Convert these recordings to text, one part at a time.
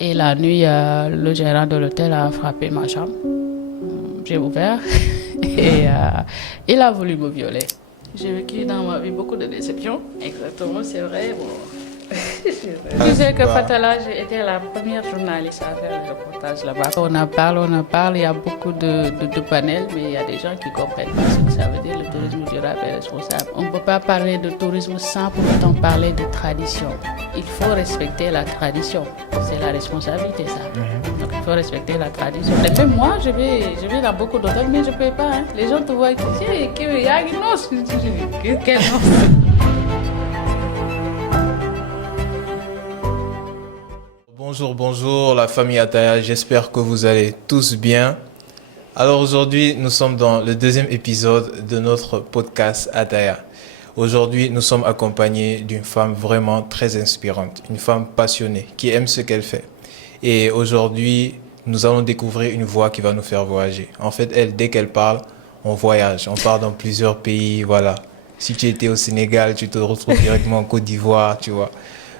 Et la nuit, le gérant de l'hôtel a frappé ma chambre. J'ai ouvert et il a voulu me violer. J'ai vécu dans ma vie beaucoup de déceptions. Exactement, c'est vrai. Bon. Tu sais que Fatala, j'ai été la première journaliste à faire le reportage là-bas. On en parle, il y a beaucoup de panels, mais il y a des gens qui ne comprennent pas ce que ça veut dire, le tourisme durable et responsable. On ne peut pas parler de tourisme sans pour autant parler de tradition. Il faut respecter la tradition, c'est la responsabilité ça. Donc il faut respecter la tradition. Et même moi, je vais dans beaucoup d'hôtels, mais je ne peux pas. Hein. Les gens te voient et te disent, il y a une noce. Quelle noce? Bonjour la famille Ataya, j'espère que vous allez tous bien. Alors aujourd'hui, nous sommes dans le deuxième épisode de notre podcast Ataya. Aujourd'hui, nous sommes accompagnés d'une femme vraiment très inspirante, une femme passionnée qui aime ce qu'elle fait. Et aujourd'hui, nous allons découvrir une voix qui va nous faire voyager. En fait, elle, dès qu'elle parle, on voyage, on part dans plusieurs pays, voilà. Si tu étais au Sénégal, tu te retrouves directement en Côte d'Ivoire, tu vois.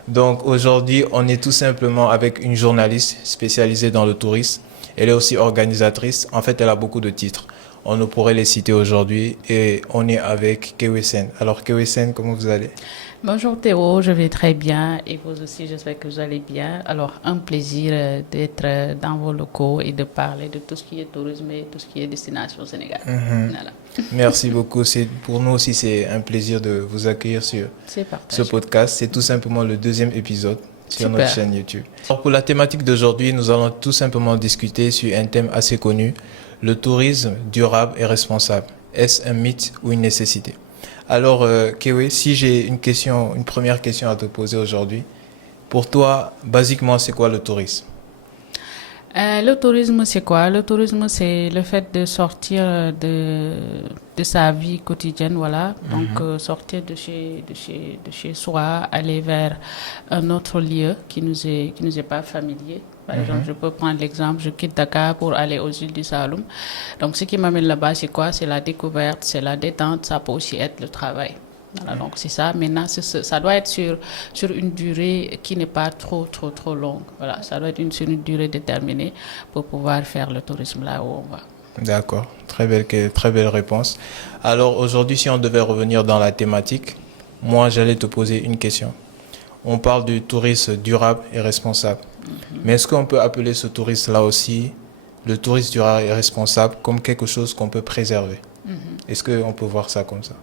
Donc aujourd'hui, on est tout simplement avec une journaliste spécialisée dans le tourisme. Elle est aussi organisatrice. En fait, elle a beaucoup de titres. On ne pourrait les citer aujourd'hui et on est avec Kewesen. Alors Kewesen, comment vous allez? Bonjour Théo, je vais très bien et vous aussi, j'espère que vous allez bien. Alors, un plaisir d'être dans vos locaux et de parler de tout ce qui est tourisme et tout ce qui est destination Sénégal. Voilà. Merci beaucoup. Pour nous aussi, c'est un plaisir de vous accueillir sur ce podcast. C'est tout simplement le deuxième épisode sur notre chaîne YouTube. Alors, pour la thématique d'aujourd'hui, nous allons tout simplement discuter sur un thème assez connu, le tourisme durable et responsable. Est-ce un mythe ou une nécessité? Alors, Kewe, si j'ai une première question à te poser aujourd'hui, pour toi, basiquement, c'est quoi le tourisme? Le tourisme, c'est quoi? Le tourisme, c'est le fait de sortir de sa vie quotidienne, voilà. Donc, sortir de chez soi, aller vers un autre lieu qui nous est pas familier. Par exemple, je peux prendre l'exemple, je quitte Dakar pour aller aux îles du Saloum. Donc, ce qui m'amène là-bas, c'est quoi? C'est la découverte, c'est la détente, ça peut aussi être le travail. Voilà, donc c'est ça. Maintenant, ça doit être sur une durée qui n'est pas trop longue. Voilà, ça doit être sur une durée déterminée pour pouvoir faire le tourisme là où on va. D'accord, très belle réponse. Alors aujourd'hui, si on devait revenir dans la thématique, moi j'allais te poser une question. On parle du tourisme durable et responsable. Mais est-ce qu'on peut appeler ce tourisme-là aussi, le tourisme durable et responsable, comme quelque chose qu'on peut préserver? Est-ce qu'on peut voir ça comme ça?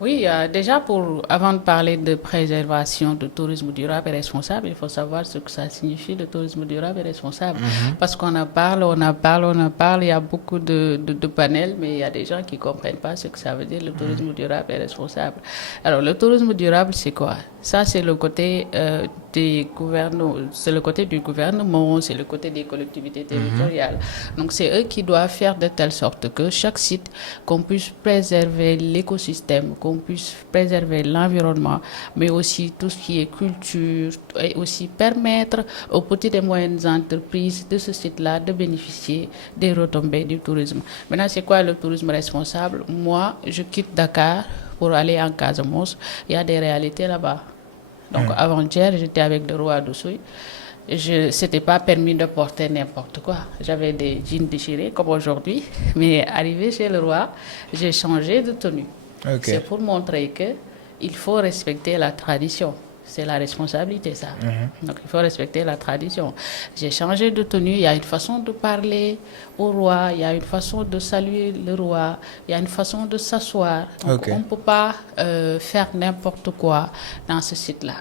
Oui, déjà avant de parler de préservation du tourisme durable et responsable, il faut savoir ce que ça signifie le tourisme durable et responsable. Parce qu'on en parle, il y a beaucoup de panels, mais il y a des gens qui ne comprennent pas ce que ça veut dire le tourisme durable et responsable. Alors, le tourisme durable, c'est quoi? Ça, c'est le côté c'est le côté du gouvernement, c'est le côté des collectivités territoriales. Donc, c'est eux qui doivent faire de telle sorte que chaque site, qu'on puisse préserver l'écosystème, qu'on puisse préserver l'environnement, mais aussi tout ce qui est culture, et aussi permettre aux petites et moyennes entreprises de ce site-là de bénéficier des retombées du tourisme. Maintenant, c'est quoi le tourisme responsable? Moi, je quitte Dakar pour aller en Casamance. Il y a des réalités là-bas. Donc, avant-hier, j'étais avec le roi d'Oussouye. C'était pas permis de porter n'importe quoi. J'avais des jeans déchirés comme aujourd'hui, mais arrivé chez le roi, j'ai changé de tenue. Okay. C'est pour montrer que il faut respecter la tradition. C'est la responsabilité, ça. Donc, il faut respecter la tradition. J'ai changé de tenue. Il y a une façon de parler au roi. Il y a une façon de saluer le roi. Il y a une façon de s'asseoir. Donc, on ne peut pas faire n'importe quoi dans ce site-là.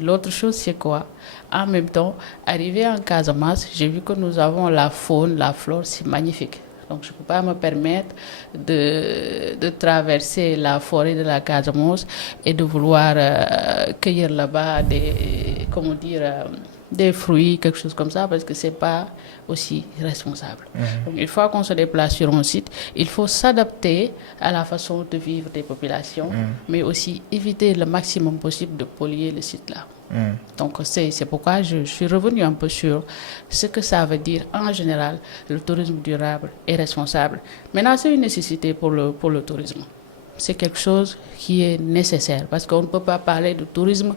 L'autre chose, c'est quoi? En même temps, arrivé en Casamance, j'ai vu que nous avons la faune, la flore, c'est magnifique. Donc, je ne peux pas me permettre de traverser la forêt de la Casamance et de vouloir cueillir là-bas des fruits, quelque chose comme ça, parce que ce n'est pas aussi responsable. Donc, une fois qu'on se déplace sur un site, il faut s'adapter à la façon de vivre des populations, mais aussi éviter le maximum possible de polluer le site-là. Donc, c'est pourquoi je suis revenue un peu sur ce que ça veut dire en général le tourisme durable et responsable. Maintenant, c'est une nécessité pour le tourisme. C'est quelque chose qui est nécessaire parce qu'on ne peut pas parler de tourisme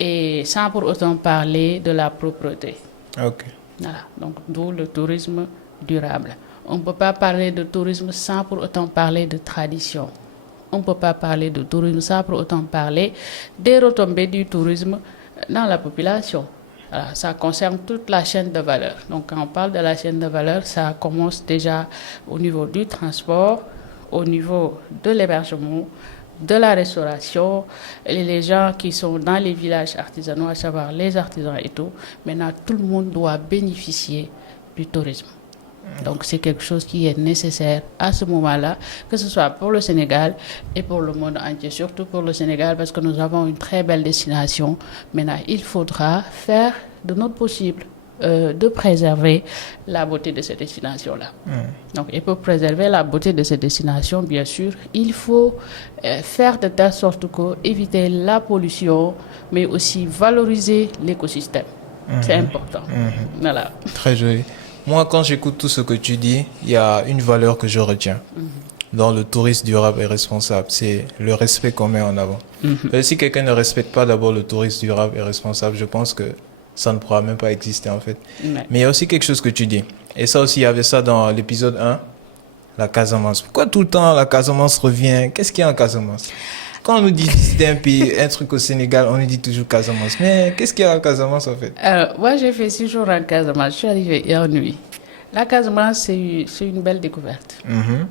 et sans pour autant parler de la propreté. Ok. Voilà, donc d'où le tourisme durable. On ne peut pas parler de tourisme sans pour autant parler de tradition. On ne peut pas parler de tourisme sans pour autant parler des retombées du tourisme dans la population. Voilà, ça concerne toute la chaîne de valeur. Donc quand on parle de la chaîne de valeur, ça commence déjà au niveau du transport, au niveau de l'hébergement, de la restauration, et les gens qui sont dans les villages artisanaux, à savoir les artisans et tout. Maintenant, tout le monde doit bénéficier du tourisme. Donc c'est quelque chose qui est nécessaire à ce moment-là, que ce soit pour le Sénégal et pour le monde entier, surtout pour le Sénégal parce que nous avons une très belle destination. Maintenant, il faudra faire de notre possible de préserver la beauté de cette destination-là. Donc, et pour préserver la beauté de cette destination, bien sûr, il faut faire de telle sorte qu'éviter la pollution, mais aussi valoriser l'écosystème. C'est important. Voilà. Très joli. Moi, quand j'écoute tout ce que tu dis, il y a une valeur que je retiens dans le tourisme durable et responsable. C'est le respect qu'on met en avant. Si quelqu'un ne respecte pas d'abord le tourisme durable et responsable, je pense que ça ne pourra même pas exister en fait. Ouais. Mais il y a aussi quelque chose que tu dis. Et ça aussi, il y avait ça dans l'épisode 1, la Casamance. Pourquoi tout le temps la Casamance revient? Qu'est-ce qu'il y a en Casamance? Quand on nous dit visiter un pays, un truc au Sénégal, on nous dit toujours Casamance. Mais qu'est-ce qu'il y a en Casamance en fait? Alors, moi, j'ai fait 6 jours en Casamance. Je suis arrivée hier nuit. La Casamance, c'est une belle découverte.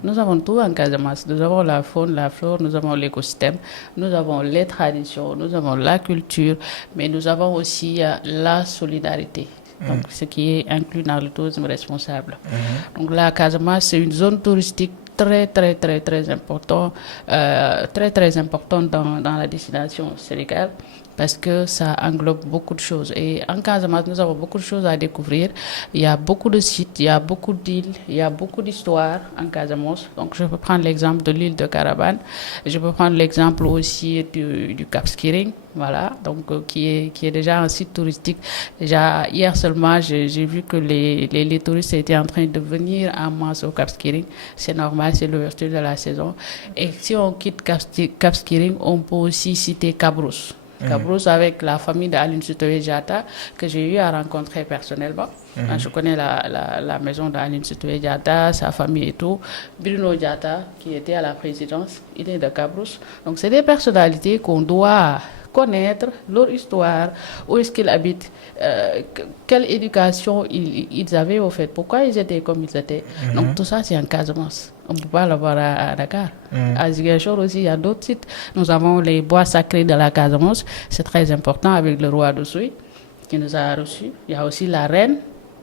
Nous avons tout en Casamance. Nous avons la faune, la flore, nous avons l'écosystème, nous avons les traditions, nous avons la culture, mais nous avons aussi la solidarité. Donc, ce qui est inclus dans le tourisme responsable. Donc, la Casamance, c'est une zone touristique très important, très important dans la destination Sénégal parce que ça englobe beaucoup de choses. Et en Casamance, nous avons beaucoup de choses à découvrir. Il y a beaucoup de sites, il y a beaucoup d'îles, il y a beaucoup d'histoires en Casamance. Donc, je peux prendre l'exemple de l'île de Carabane. Je peux prendre l'exemple aussi du Cap Skirring. Voilà, donc qui est déjà un site touristique. Déjà, hier seulement, j'ai vu que les touristes étaient en train de venir en masse au Cap Skirring. C'est normal, c'est l'ouverture de la saison. Et si on quitte Cap Skirring, on peut aussi citer Cabrousse. Cabrousse avec la famille d'Aline Sitoé Diatta, que j'ai eu à rencontrer personnellement. Je connais la maison d'Aline Sitoé Diatta, sa famille et tout. Bruno Diatta, qui était à la présidence, il est de Cabrousse. Donc, c'est des personnalités qu'on doit connaître, leur histoire, où est-ce qu'ils habitent, quelle éducation ils avaient au fait, pourquoi ils étaient comme ils étaient. Donc tout ça, c'est en Casamance. On ne peut pas l'avoir à Dakar. À Ziguinchor aussi, il y a d'autres sites. Nous avons les bois sacrés de la Casamance. C'est très important avec le roi d'Oussouye qui nous a reçus. Il y a aussi la reine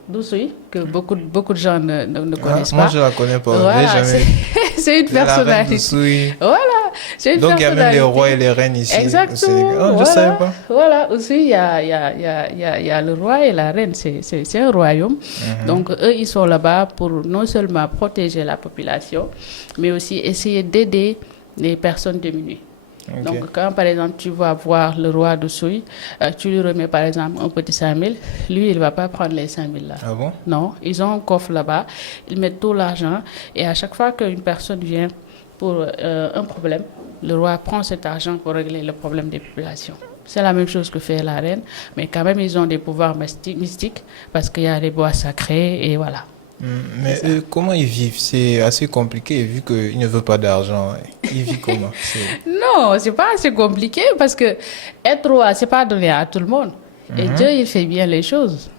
d'Oussouye que beaucoup de gens ne connaissent pas. Moi, je ne la connais pas. Voilà, c'est une personnalité. Voilà. Donc, il y a même les rois et les reines ici. Exactement. Au Sénégal. Oh, je ne savais pas. Voilà, aussi, il y a le roi et la reine. C'est un royaume. Donc, eux, ils sont là-bas pour non seulement protéger la population, mais aussi essayer d'aider les personnes démunies. Okay. Donc, quand par exemple tu vas voir le roi d'Oussouye, tu lui remets par exemple un petit 5 000, lui il ne va pas prendre les 5 000 là. Ah bon? Non, ils ont un coffre là-bas, ils mettent tout l'argent et à chaque fois qu'une personne vient pour un problème, le roi prend cet argent pour régler le problème des populations. C'est la même chose que fait la reine, mais quand même ils ont des pouvoirs mystiques parce qu'il y a des bois sacrés et voilà. Mais comment ils vivent? C'est assez compliqué vu qu'il ne veut pas d'argent. Il vit comment? Non, c'est pas assez compliqué parce que être roi, c'est pas donné à tout le monde. Et Dieu, il fait bien les choses.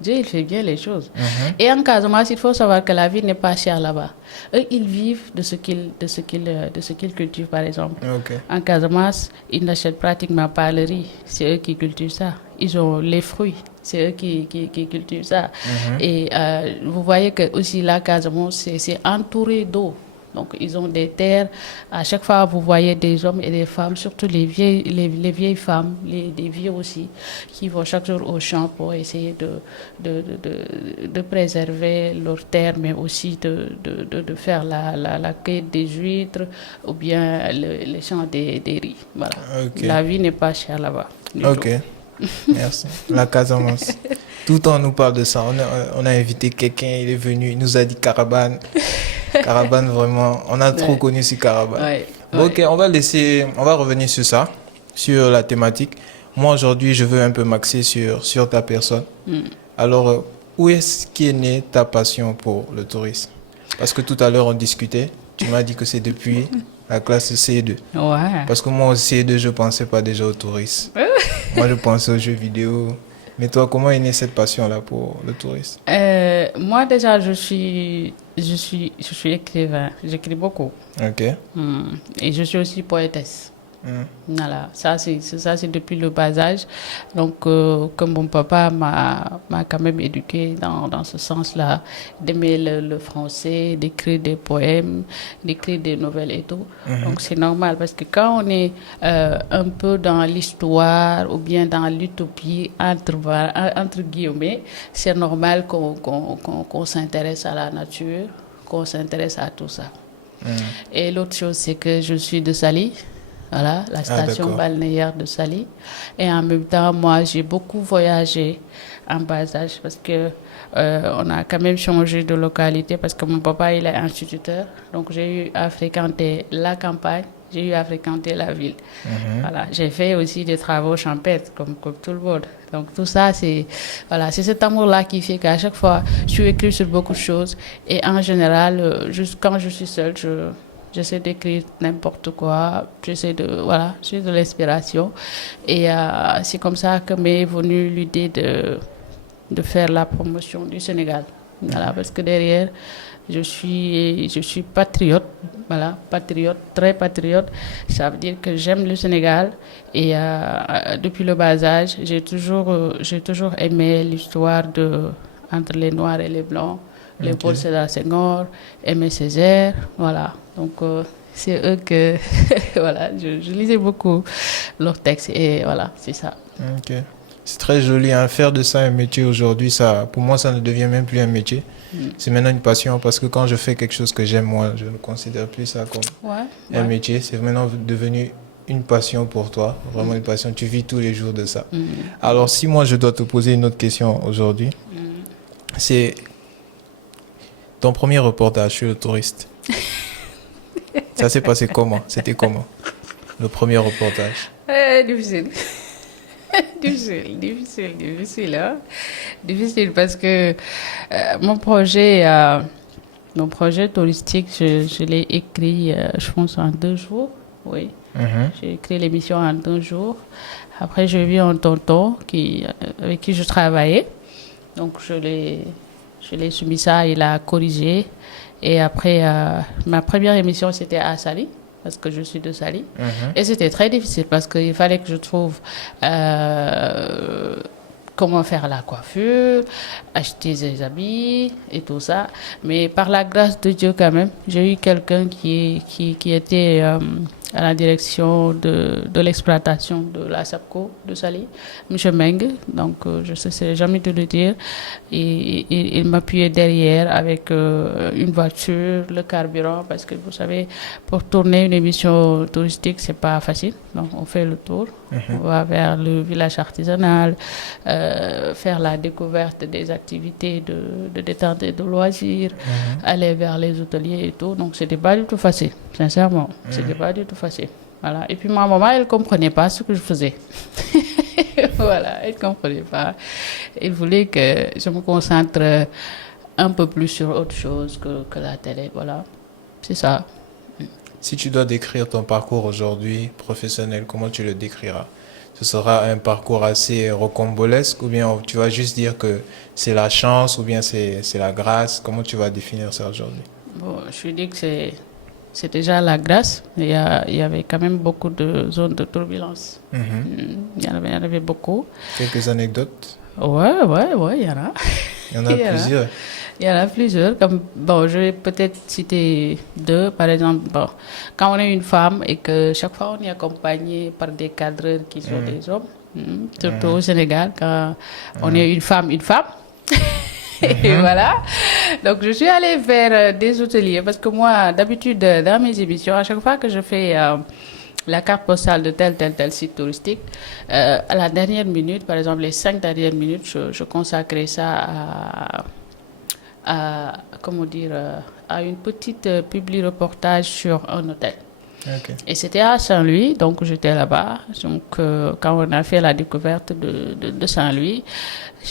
Dieu, il fait bien les choses. Et en Casamance, il faut savoir que la vie n'est pas chère là-bas. Eux, ils vivent de ce qu'ils cultivent, par exemple. Okay. En Casamance, ils n'achètent pratiquement pas le riz. C'est eux qui cultivent ça. Ils ont les fruits. C'est eux qui cultivent ça. Et vous voyez que aussi la Casamance, c'est entouré d'eau. Donc, ils ont des terres. À chaque fois, vous voyez des hommes et des femmes, surtout les vieilles femmes, les vieux aussi, qui vont chaque jour au champ pour essayer de préserver leurs terres, mais aussi de faire la cueillette des huîtres ou bien les champs des riz. Voilà. Okay. La vie n'est pas chère là-bas. Ok. Merci. La Casamance. Tout le temps, on nous parle de ça. On a invité quelqu'un, il est venu, il nous a dit Carabane. Carabane, vraiment, on a trop connu ce Carabane. Ouais. Bon, ok, on va revenir sur ça, sur la thématique. Moi, aujourd'hui, je veux un peu m'axer sur ta personne. Alors, où est-ce qu'est née ta passion pour le tourisme? Parce que tout à l'heure, on discutait. Tu m'as dit que c'est depuis la classe de CE2. Ouais. Parce que moi, au CE2, je ne pensais pas déjà au tourisme. Moi, je pensais aux jeux vidéo. Mais toi, comment est née cette passion-là pour le tourisme? Moi, déjà, je suis écrivain. J'écris beaucoup. Ok. Et je suis aussi poétesse. Hmm. Voilà, ça c'est depuis le bas âge. Donc, comme mon papa m'a quand même éduqué dans ce sens-là, d'aimer le français, d'écrire des poèmes, d'écrire des nouvelles et tout. Donc, c'est normal parce que quand on est un peu dans l'histoire ou bien dans l'utopie, entre guillemets, c'est normal qu'on s'intéresse à la nature, qu'on s'intéresse à tout ça. Et l'autre chose, c'est que je suis de Saly. Voilà, la station d'accord. balnéaire de Saly. Et en même temps, moi, j'ai beaucoup voyagé en bas âge parce que on a quand même changé de localité parce que mon papa, il est instituteur. Donc, j'ai eu à fréquenter la campagne, j'ai eu à fréquenter la ville. Voilà, j'ai fait aussi des travaux champêtres comme tout le monde. Donc, tout ça, voilà, c'est cet amour-là qui fait qu'à chaque fois, je suis écrit sur beaucoup de choses. Et en général, quand je suis seule, j'essaie d'écrire n'importe quoi, voilà, j'ai de l'inspiration. Et c'est comme ça que m'est venue l'idée de faire la promotion du Sénégal. Voilà, parce que derrière, je suis patriote, voilà, patriote, très patriote. Ça veut dire que j'aime le Sénégal et depuis le bas âge, j'ai toujours aimé l'histoire entre les Noirs et les Blancs. Léopold Sédar Senghor, Aimé Césaire, voilà. Donc, c'est eux que, voilà, je lisais beaucoup leurs textes et voilà, c'est ça. Ok. C'est très joli, hein. Faire de ça un métier aujourd'hui, pour moi, ça ne devient même plus un métier. C'est maintenant une passion parce que quand je fais quelque chose que j'aime, moi, je ne considère plus ça comme un métier. C'est maintenant devenu une passion pour toi, vraiment une passion. Tu vis tous les jours de ça. Alors, si moi, je dois te poser une autre question aujourd'hui, c'est ton premier reportage sur le touriste. Ça s'est passé comment? C'était comment? Le premier reportage. Difficile. Difficile, hein? Difficile parce que mon projet touristique, je l'ai écrit, je pense, en 2 jours. Oui. J'ai écrit l'émission en 2 jours. Après, j'ai vu un tonton avec qui je travaillais. Donc, je l'ai soumis ça, il a corrigé. Et après, ma première émission, c'était à Saly, parce que je suis de Saly. Et c'était très difficile parce qu'il fallait que je trouve comment faire la coiffure, acheter des habits et tout ça. Mais par la grâce de Dieu, quand même, j'ai eu quelqu'un qui était à la direction de l'exploitation de la SAPCO de Saly, M. Meng. Donc, je ne sais jamais de le dire. Et il m'appuyait derrière avec une voiture, le carburant, parce que vous savez, pour tourner une émission touristique, c'est pas facile. Donc, on fait le tour. On va vers le village artisanal, faire la découverte des activités de détente et de loisirs, aller vers les hôteliers et tout. Donc, c'était pas du tout facile, sincèrement. C'était pas du tout facile. Voilà. Et puis, ma maman, elle comprenait pas ce que je faisais. Voilà, elle comprenait pas. Elle voulait que je me concentre un peu plus sur autre chose que la télé. Voilà, c'est ça. Si tu dois décrire ton parcours aujourd'hui professionnel, comment tu le décriras? Ce sera un parcours assez rocambolesque ou bien tu vas juste dire que c'est la chance ou bien c'est la grâce? Comment tu vas définir ça aujourd'hui? Bon, je dis que c'est déjà la grâce. Il y avait quand même beaucoup de zones de turbulence. Il y en avait beaucoup. Quelques anecdotes? Ouais, il y en a. Il y en a plusieurs. Il y en a plusieurs. Je vais peut-être citer 2. Par exemple, quand on est une femme et que chaque fois on est accompagné par des cadreurs qui sont des hommes, surtout au Sénégal, quand on est une femme. Et voilà. Donc, je suis allée vers des hôteliers parce que moi, d'habitude, dans mes émissions, à chaque fois que je fais la carte postale de tel site touristique, à la dernière minute, par exemple, les 5 dernières minutes, je consacrais ça à comment dire, à une petite publi-reportage sur un hôtel. Ok. Et c'était à Saint-Louis, donc j'étais là-bas. Donc, quand on a fait la découverte de Saint-Louis,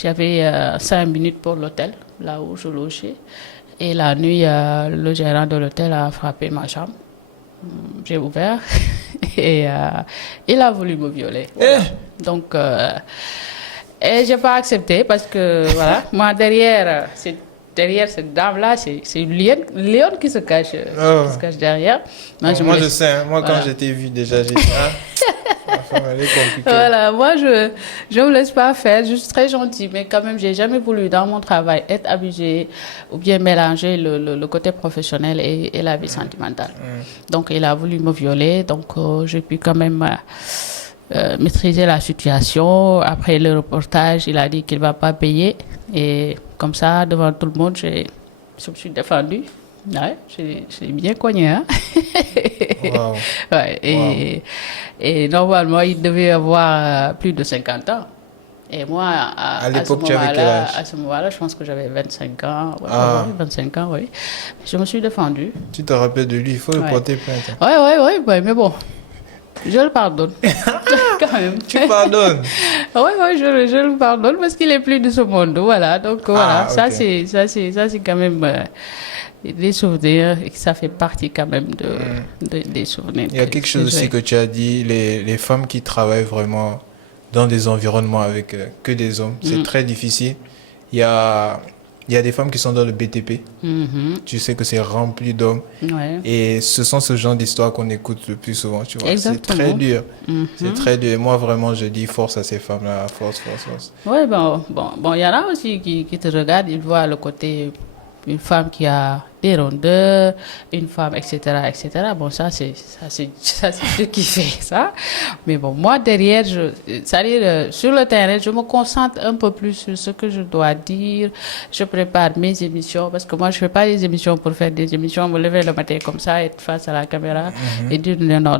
j'avais 5 minutes pour l'hôtel, là où je logeais. Et la nuit, le gérant de l'hôtel a frappé ma chambre. J'ai ouvert et il a voulu me violer. Voilà. Donc, et j'ai pas accepté parce que, voilà, moi, derrière cette dame-là, c'est une lionne qui se cache derrière. Moi, je sais, hein. Moi, voilà. quand je t'ai vu déjà, j'ai dit, la femme, elle est compliquée. Voilà, moi, je me laisse pas faire. Je suis très gentille, mais quand même, j'ai jamais voulu, dans mon travail, être abusée ou bien mélanger le côté professionnel et la vie sentimentale. Donc, il a voulu me violer. Donc, j'ai pu quand même maîtriser la situation. Après le reportage, il a dit qu'il va pas payer. Et comme ça, devant tout le monde, je me suis défendue. Ouais, j'ai bien cogné, hein. Wow. Ouais, et normalement, il devait avoir plus de 50 ans. Et moi, à l'époque, tu avais quel âge? à ce moment-là, je pense que j'avais 25 ans. Ouais, Ah. 25 ans, oui. Je me suis défendue. Tu te rappelles de lui, il faut le porter plainte. Ouais, mais bon, je le pardonne. Quand même. Tu pardonnes? Oui, je le pardonne parce qu'il est plus de ce monde. Voilà, donc voilà, okay. ça c'est quand même des souvenirs et ça fait partie quand même des souvenirs. Il y a quelque chose aussi que tu as dit, les femmes qui travaillent vraiment dans des environnements avec que des hommes, c'est très difficile. Il y a des femmes qui sont dans le BTP. Tu sais que c'est rempli d'hommes. Ouais. Et ce sont ce genre d'histoires qu'on écoute le plus souvent, tu vois. C'est très dur. C'est très dur. Et moi, vraiment, je dis force à ces femmes-là. Force. Oui, bon, il y en a aussi qui te regardent, ils voient le côté une femme qui a des rondeurs, une femme, etc., etc. Bon, ça, c'est ce qui fait ça. Mais bon, moi, derrière, c'est-à-dire, sur le terrain, je me concentre un peu plus sur ce que je dois dire. Je prépare mes émissions, parce que moi, je fais pas des émissions pour faire des émissions, me lever le matin comme ça, être face à la caméra et dire non.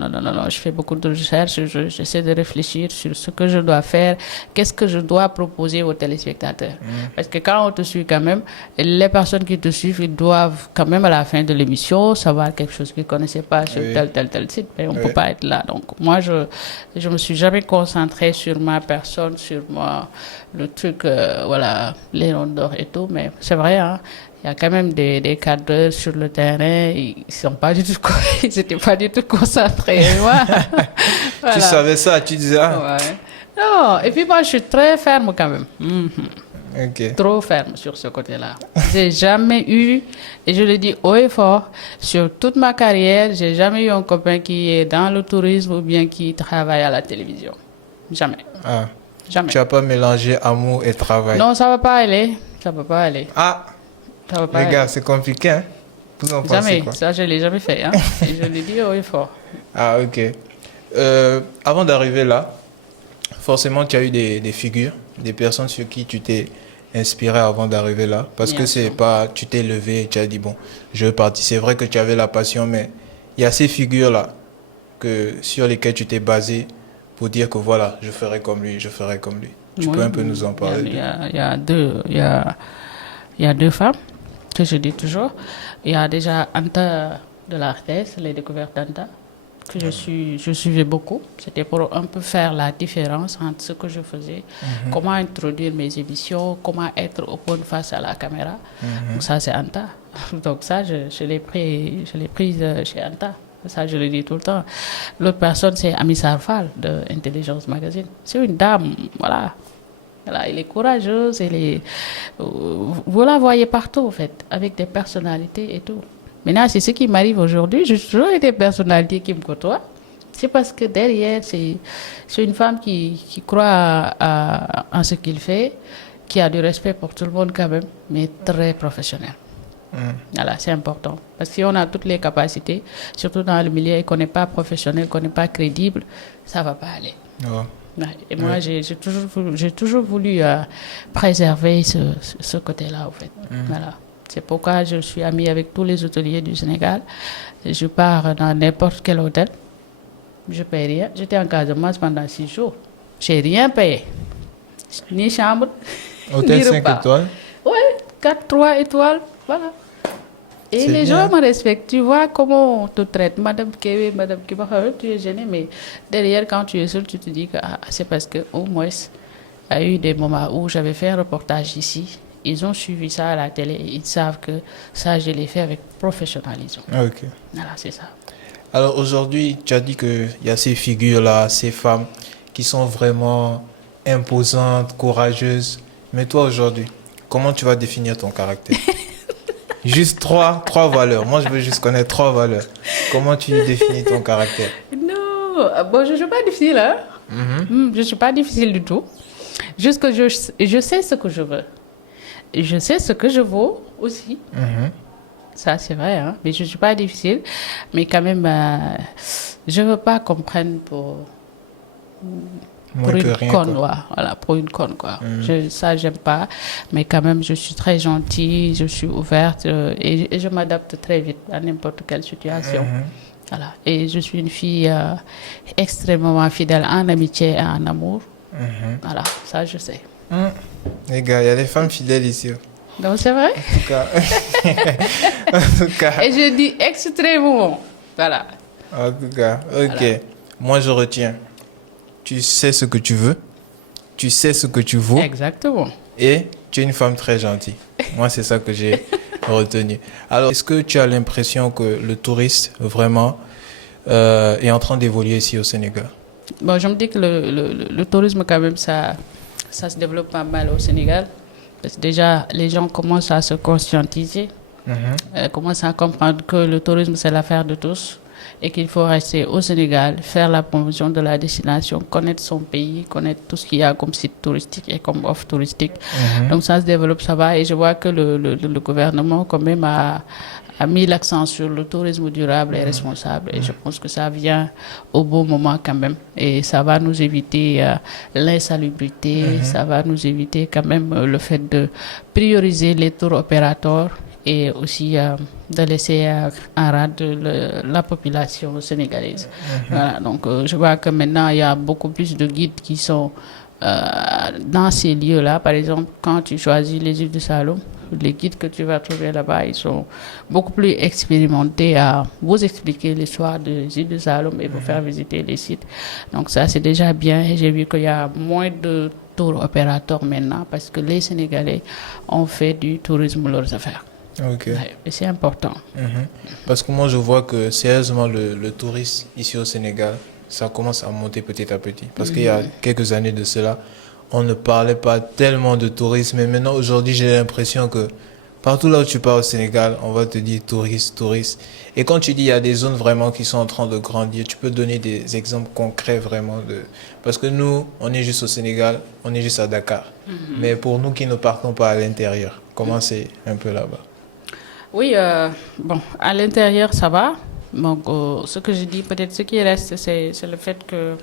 Je fais beaucoup de recherches, j'essaie de réfléchir sur ce que je dois faire, qu'est-ce que je dois proposer aux téléspectateurs. Parce que quand on te suit quand même, les personnes qui te suivent, ils doivent quand même à la fin de l'émission savoir quelque chose qu'ils ne connaissaient pas sur tel site, mais on ne peut pas être là. Donc moi, je me suis jamais concentrée sur ma personne, sur moi, le truc, voilà, les rondeurs et tout, mais c'est vrai, hein, il y a quand même des cadreurs sur le terrain, ils n'étaient pas du tout concentrés. Voilà. Tu savais ça, tu disais Non, et puis moi, je suis très ferme quand même. Okay. Trop ferme sur ce côté-là. J'ai jamais eu, et je le dis haut et fort, sur toute ma carrière, j'ai jamais eu un copain qui est dans le tourisme ou bien qui travaille à la télévision. Jamais. Jamais. Tu n'as pas mélangé amour et travail? Non, ça va pas aller. Ça va pas aller. Ça va pas les gars, c'est compliqué, hein? Vous en pensez quoi? Ça je l'ai jamais fait, hein? Et je le dis haut et fort. Ok. Avant d'arriver là, forcément tu as eu des figures, des personnes sur qui tu t'es inspiré avant d'arriver là, parce que c'est pas, tu t'es levé et tu as dit bon, je veux partir. C'est vrai que tu avais la passion, mais il y a ces figures là sur lesquelles tu t'es basé pour dire que voilà, je ferai comme lui. Tu peux un peu nous en parler? Il y a deux femmes que je dis toujours. Il y a déjà Anta de l'Artès, les découvertes d'Anta, que je suivais beaucoup. C'était pour un peu faire la différence entre ce que je faisais, comment introduire mes émissions, comment être open face à la caméra. Donc ça, c'est Anta. Donc ça, je l'ai prise chez Anta. Ça, je le dis tout le temps. L'autre personne, c'est Amissa Arfal de Intelligence Magazine. C'est une dame, voilà. Elle est courageuse, vous la voyez partout, en fait, avec des personnalités et tout. Maintenant, c'est ce qui m'arrive aujourd'hui. J'ai toujours eu des personnalités qui me côtoient. C'est parce que derrière, c'est une femme qui croit en ce qu'il fait, qui a du respect pour tout le monde quand même, mais très professionnelle. Voilà, c'est important. Parce que si on a toutes les capacités, surtout dans le milieu, et qu'on n'est pas professionnel, qu'on n'est pas crédible, ça ne va pas aller. Et moi, j'ai toujours voulu préserver ce côté-là, en fait. Voilà. C'est pourquoi je suis amie avec tous les hôteliers du Sénégal. Je pars dans n'importe quel hôtel. Je ne paye rien. J'étais en Casamance pendant 6 jours. Je n'ai rien payé. Ni chambre, hôtel ni 5 repas. étoiles? Oui, 4, 3 étoiles. Voilà. Et C'est les bien, gens hein. me respectent. Tu vois comment on te traite. Madame Kewe, Madame Kibahara, tu es gênée, mais derrière, quand tu es seul, tu te dis que ah, c'est parce qu'au moins, il y a eu des moments où j'avais fait un reportage ici. Ils ont suivi ça à la télé. Ils savent que ça, je l'ai fait avec professionnalisme. Ok. Voilà, c'est ça. Alors aujourd'hui, tu as dit qu'il y a ces figures-là, ces femmes qui sont vraiment imposantes, courageuses. Mais toi aujourd'hui, comment tu vas définir ton caractère? Juste trois valeurs. Moi, je veux juste connaître trois valeurs. Comment tu définis ton caractère? Non, bon, je ne suis pas difficile, hein. Je ne suis pas difficile du tout. Juste que je sais ce que je veux. Je sais ce que je vaux aussi. Mhm. Ça, c'est vrai, hein. Mais je ne suis pas difficile. Mais quand même, je ne veux pas qu'on me prenne pour Moins que une rien, conne, quoi. voilà, pour une conne, quoi. Ça, j'aime pas. Mais quand même, je suis très gentille, je suis ouverte et je m'adapte très vite à n'importe quelle situation. Voilà. Et je suis une fille extrêmement fidèle en amitié et en amour. Voilà, ça, je sais. Les gars, il y a des femmes fidèles ici. Donc, c'est vrai. En tout cas, en tout cas, Et je dis extrêmement. Voilà. en tout cas, ok. Voilà. Moi, je retiens. Tu sais ce que tu veux, tu sais ce que tu vaux Exactement. et tu es une femme très gentille. Moi, c'est ça que j'ai retenu. Alors, est-ce que tu as l'impression que le touriste, vraiment, est en train d'évoluer ici au Sénégal? Bon, je me dis que le tourisme, quand même, ça se développe pas mal au Sénégal. Parce que déjà, les gens commencent à se conscientiser, commencent à comprendre que le tourisme, c'est l'affaire de tous et qu'il faut rester au Sénégal, faire la promotion de la destination, connaître son pays, connaître tout ce qu'il y a comme site touristique et comme offre touristique. Donc ça se développe, ça va. Et je vois que le gouvernement, quand même, a mis l'accent sur le tourisme durable et responsable. Et je pense que ça vient au bon moment quand même. Et ça va nous éviter l'insalubrité, ça va nous éviter quand même le fait de prioriser les tours opérateurs et aussi de laisser en rade la population sénégalaise. Voilà, donc je vois que maintenant il y a beaucoup plus de guides qui sont dans ces lieux-là. Par exemple, quand tu choisis les îles de Saloum, les guides que tu vas trouver là-bas, ils sont beaucoup plus expérimentés à vous expliquer l'histoire des îles de Saloum et vous faire visiter les sites. Donc ça, c'est déjà bien. Et j'ai vu qu'il y a moins de tours opérateurs maintenant parce que les Sénégalais ont fait du tourisme leurs affaires. Ok. Ouais, et c'est important. Parce que moi, je vois que sérieusement, le tourisme ici au Sénégal, ça commence à monter petit à petit. Parce qu'il y a quelques années de cela, on ne parlait pas tellement de tourisme. Mais maintenant, aujourd'hui, j'ai l'impression que partout là où tu pars au Sénégal, on va te dire touriste, touriste. Et quand tu dis il y a des zones vraiment qui sont en train de grandir, tu peux donner des exemples concrets vraiment de... Parce que nous, on est juste au Sénégal, on est juste à Dakar. Mais pour nous qui ne partons pas à l'intérieur, comment c'est un peu là-bas? Oui, bon, à l'intérieur, ça va. Donc, ce que je dis, peut-être ce qui reste, c'est le fait que,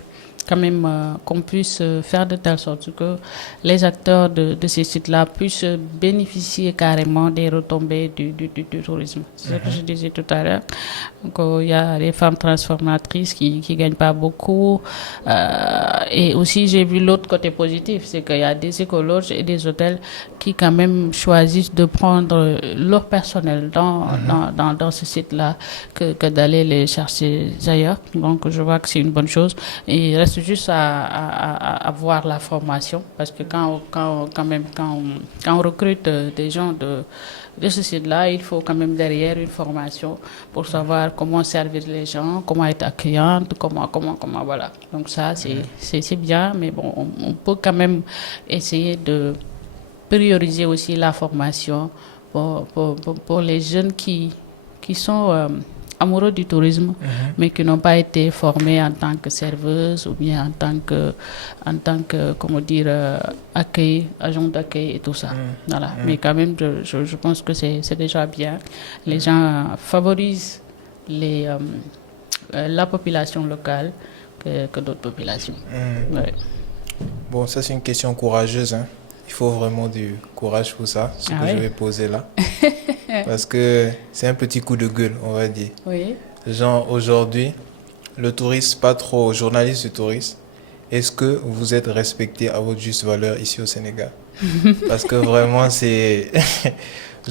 quand même, qu'on puisse faire de telle sorte que les acteurs de ces sites-là puissent bénéficier carrément des retombées du tourisme. C'est ce que je disais tout à l'heure. Donc, il y a des femmes transformatrices qui gagnent pas beaucoup. Et aussi, j'ai vu l'autre côté positif, c'est qu'il y a des écologes et des hôtels qui quand même choisissent de prendre leur personnel dans ce site-là que d'aller les chercher ailleurs. Donc, je vois que c'est une bonne chose. Et il reste juste à voir la formation parce que quand on recrute des gens de ce site-là, il faut quand même derrière une formation pour savoir comment servir les gens, comment être accueillante, comment, voilà. Donc ça, c'est bien, mais bon, on peut quand même essayer de prioriser aussi la formation pour les jeunes qui sont amoureux du tourisme, mais qui n'ont pas été formés en tant que serveuse ou bien en tant que comment dire, agent d'accueil et tout ça. Voilà. Mais quand même, je pense que c'est déjà bien. Les gens favorisent la population locale que d'autres populations. Ouais. Bon, ça c'est une question courageuse, hein. Il faut vraiment du courage pour ça, ce que je vais poser là. Parce que c'est un petit coup de gueule, on va dire. Oui. Genre, aujourd'hui, le touriste, pas trop, journaliste de touriste, est-ce que vous êtes respecté à votre juste valeur ici au Sénégal? Parce que vraiment, c'est...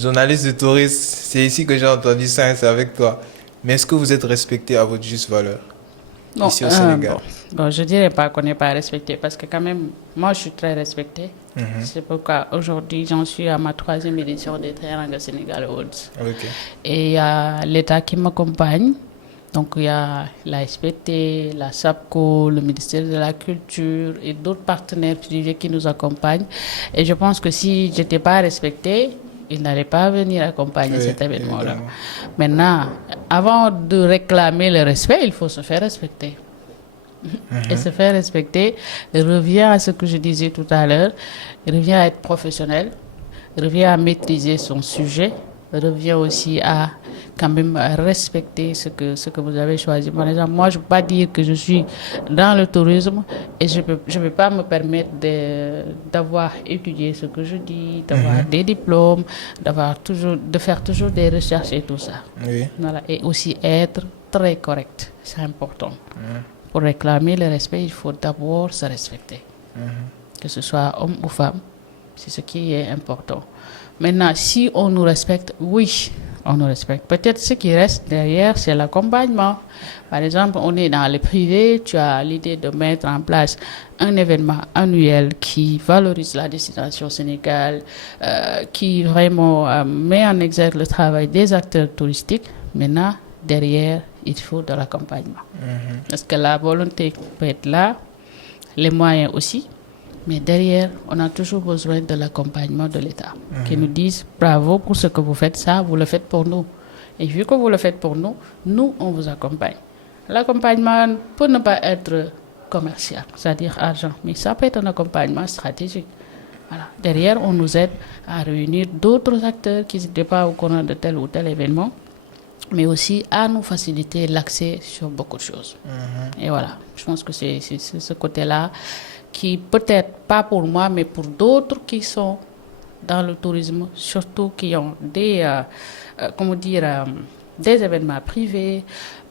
journaliste de tourisme, c'est ici que j'ai entendu ça, hein, c'est avec toi. Mais est-ce que vous êtes respecté à votre juste valeur Non, ici au Sénégal? bon, je dirais pas qu'on n'est pas respecté parce que quand même, moi je suis très respectée. C'est pourquoi aujourd'hui j'en suis à ma 3e édition des Teranga Sénégal Awards. Ok. Et il y a l'État qui m'accompagne. Donc il y a la SPT, la SAPCO, le ministère de la Culture et d'autres partenaires privés qui nous accompagnent. Et je pense que si je n'étais pas respectée, ils n'allaient pas venir accompagner Oui, cet événement-là. évidemment. Maintenant, avant de réclamer le respect, il faut se faire respecter. Et se faire respecter revient à ce que je disais tout à l'heure, revient à être professionnel, revient à maîtriser son sujet, revient aussi à quand même respecter ce que vous avez choisi. Par exemple, moi, je ne peux pas dire que je suis dans le tourisme et je ne peux pas me permettre d'avoir étudié ce que je dis, d'avoir des diplômes, de faire toujours des recherches et tout ça. Oui. Voilà. Et aussi être très correct, c'est important. Pour réclamer le respect, il faut d'abord se respecter. Que ce soit homme ou femme, c'est ce qui est important. Maintenant, si on nous respecte, oui, on nous respecte. Peut-être ce qui reste derrière, c'est l'accompagnement. Par exemple, on est dans le privé, tu as l'idée de mettre en place un événement annuel qui valorise la destination Sénégal, qui vraiment met en exergue le travail des acteurs touristiques. Maintenant, derrière, il faut de l'accompagnement. Parce que la volonté peut être là, les moyens aussi, mais derrière, on a toujours besoin de l'accompagnement de l'État, qui nous disent bravo pour ce que vous faites, ça, vous le faites pour nous. Et vu que vous le faites pour nous, nous, on vous accompagne. L'accompagnement peut ne pas être commercial, c'est-à-dire argent, mais ça peut être un accompagnement stratégique. Voilà. Derrière, on nous aide à réunir d'autres acteurs qui n'étaient pas au courant de tel ou tel événement, mais aussi à nous faciliter l'accès sur beaucoup de choses. Et voilà, je pense que c'est ce côté-là qui peut-être pas pour moi, mais pour d'autres qui sont dans le tourisme, surtout qui ont des, des événements privés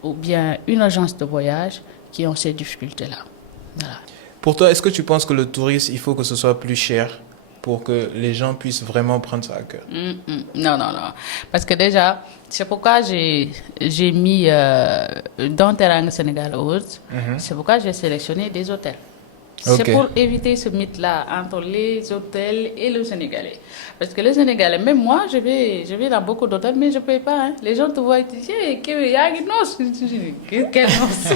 ou bien une agence de voyage qui ont ces difficultés-là. Voilà. Pour toi, est-ce que tu penses que le tourisme, il faut que ce soit plus cher pour que les gens puissent vraiment prendre ça à cœur? Non, non, non. Parce que déjà, c'est pourquoi j'ai mis dans Teranga Sénégal Awards, c'est pourquoi j'ai sélectionné des hôtels. C'est pour éviter ce mythe-là entre les hôtels et le Sénégalais. Parce que le Sénégalais, même moi, je vais dans beaucoup d'hôtels, mais je ne paye pas. Hein. Les gens te voient et te disent, hey, quelle noce.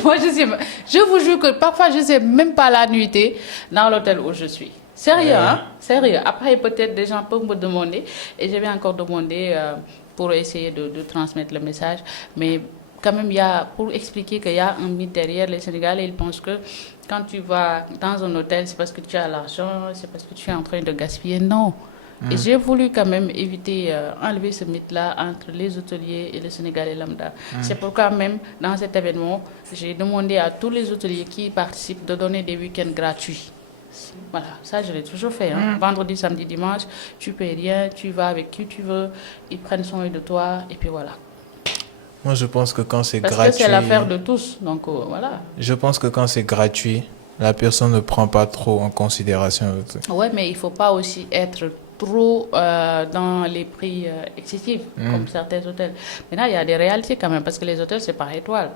Moi, je vous jure que parfois, je ne sais même pas la nuitée dans l'hôtel où je suis. Sérieux, hein? Sérieux. Après, peut-être des gens peuvent me demander, et je vais encore demander pour essayer de transmettre le message. Mais quand même, pour expliquer qu'il y a un mythe derrière les Sénégalais, ils pensent que quand tu vas dans un hôtel, c'est parce que tu as l'argent, c'est parce que tu es en train de gaspiller. Non. Et j'ai voulu quand même éviter, enlever ce mythe-là entre les hôteliers et les Sénégalais lambda. C'est pourquoi même dans cet événement, j'ai demandé à tous les hôteliers qui participent de donner des week-ends gratuits. Voilà, ça je l'ai toujours fait. Hein. Vendredi, samedi, dimanche, tu payes rien, tu vas avec qui tu veux, ils prennent soin de toi et puis voilà. Moi, je pense que quand c'est gratuit... Parce que c'est l'affaire de tous, donc voilà. Je pense que quand c'est gratuit, la personne ne prend pas trop en considération. Oui, mais il ne faut pas aussi être trop dans les prix excessifs, comme certains hôtels. Maintenant, il y a des réalités quand même, parce que les hôtels, c'est par étoile.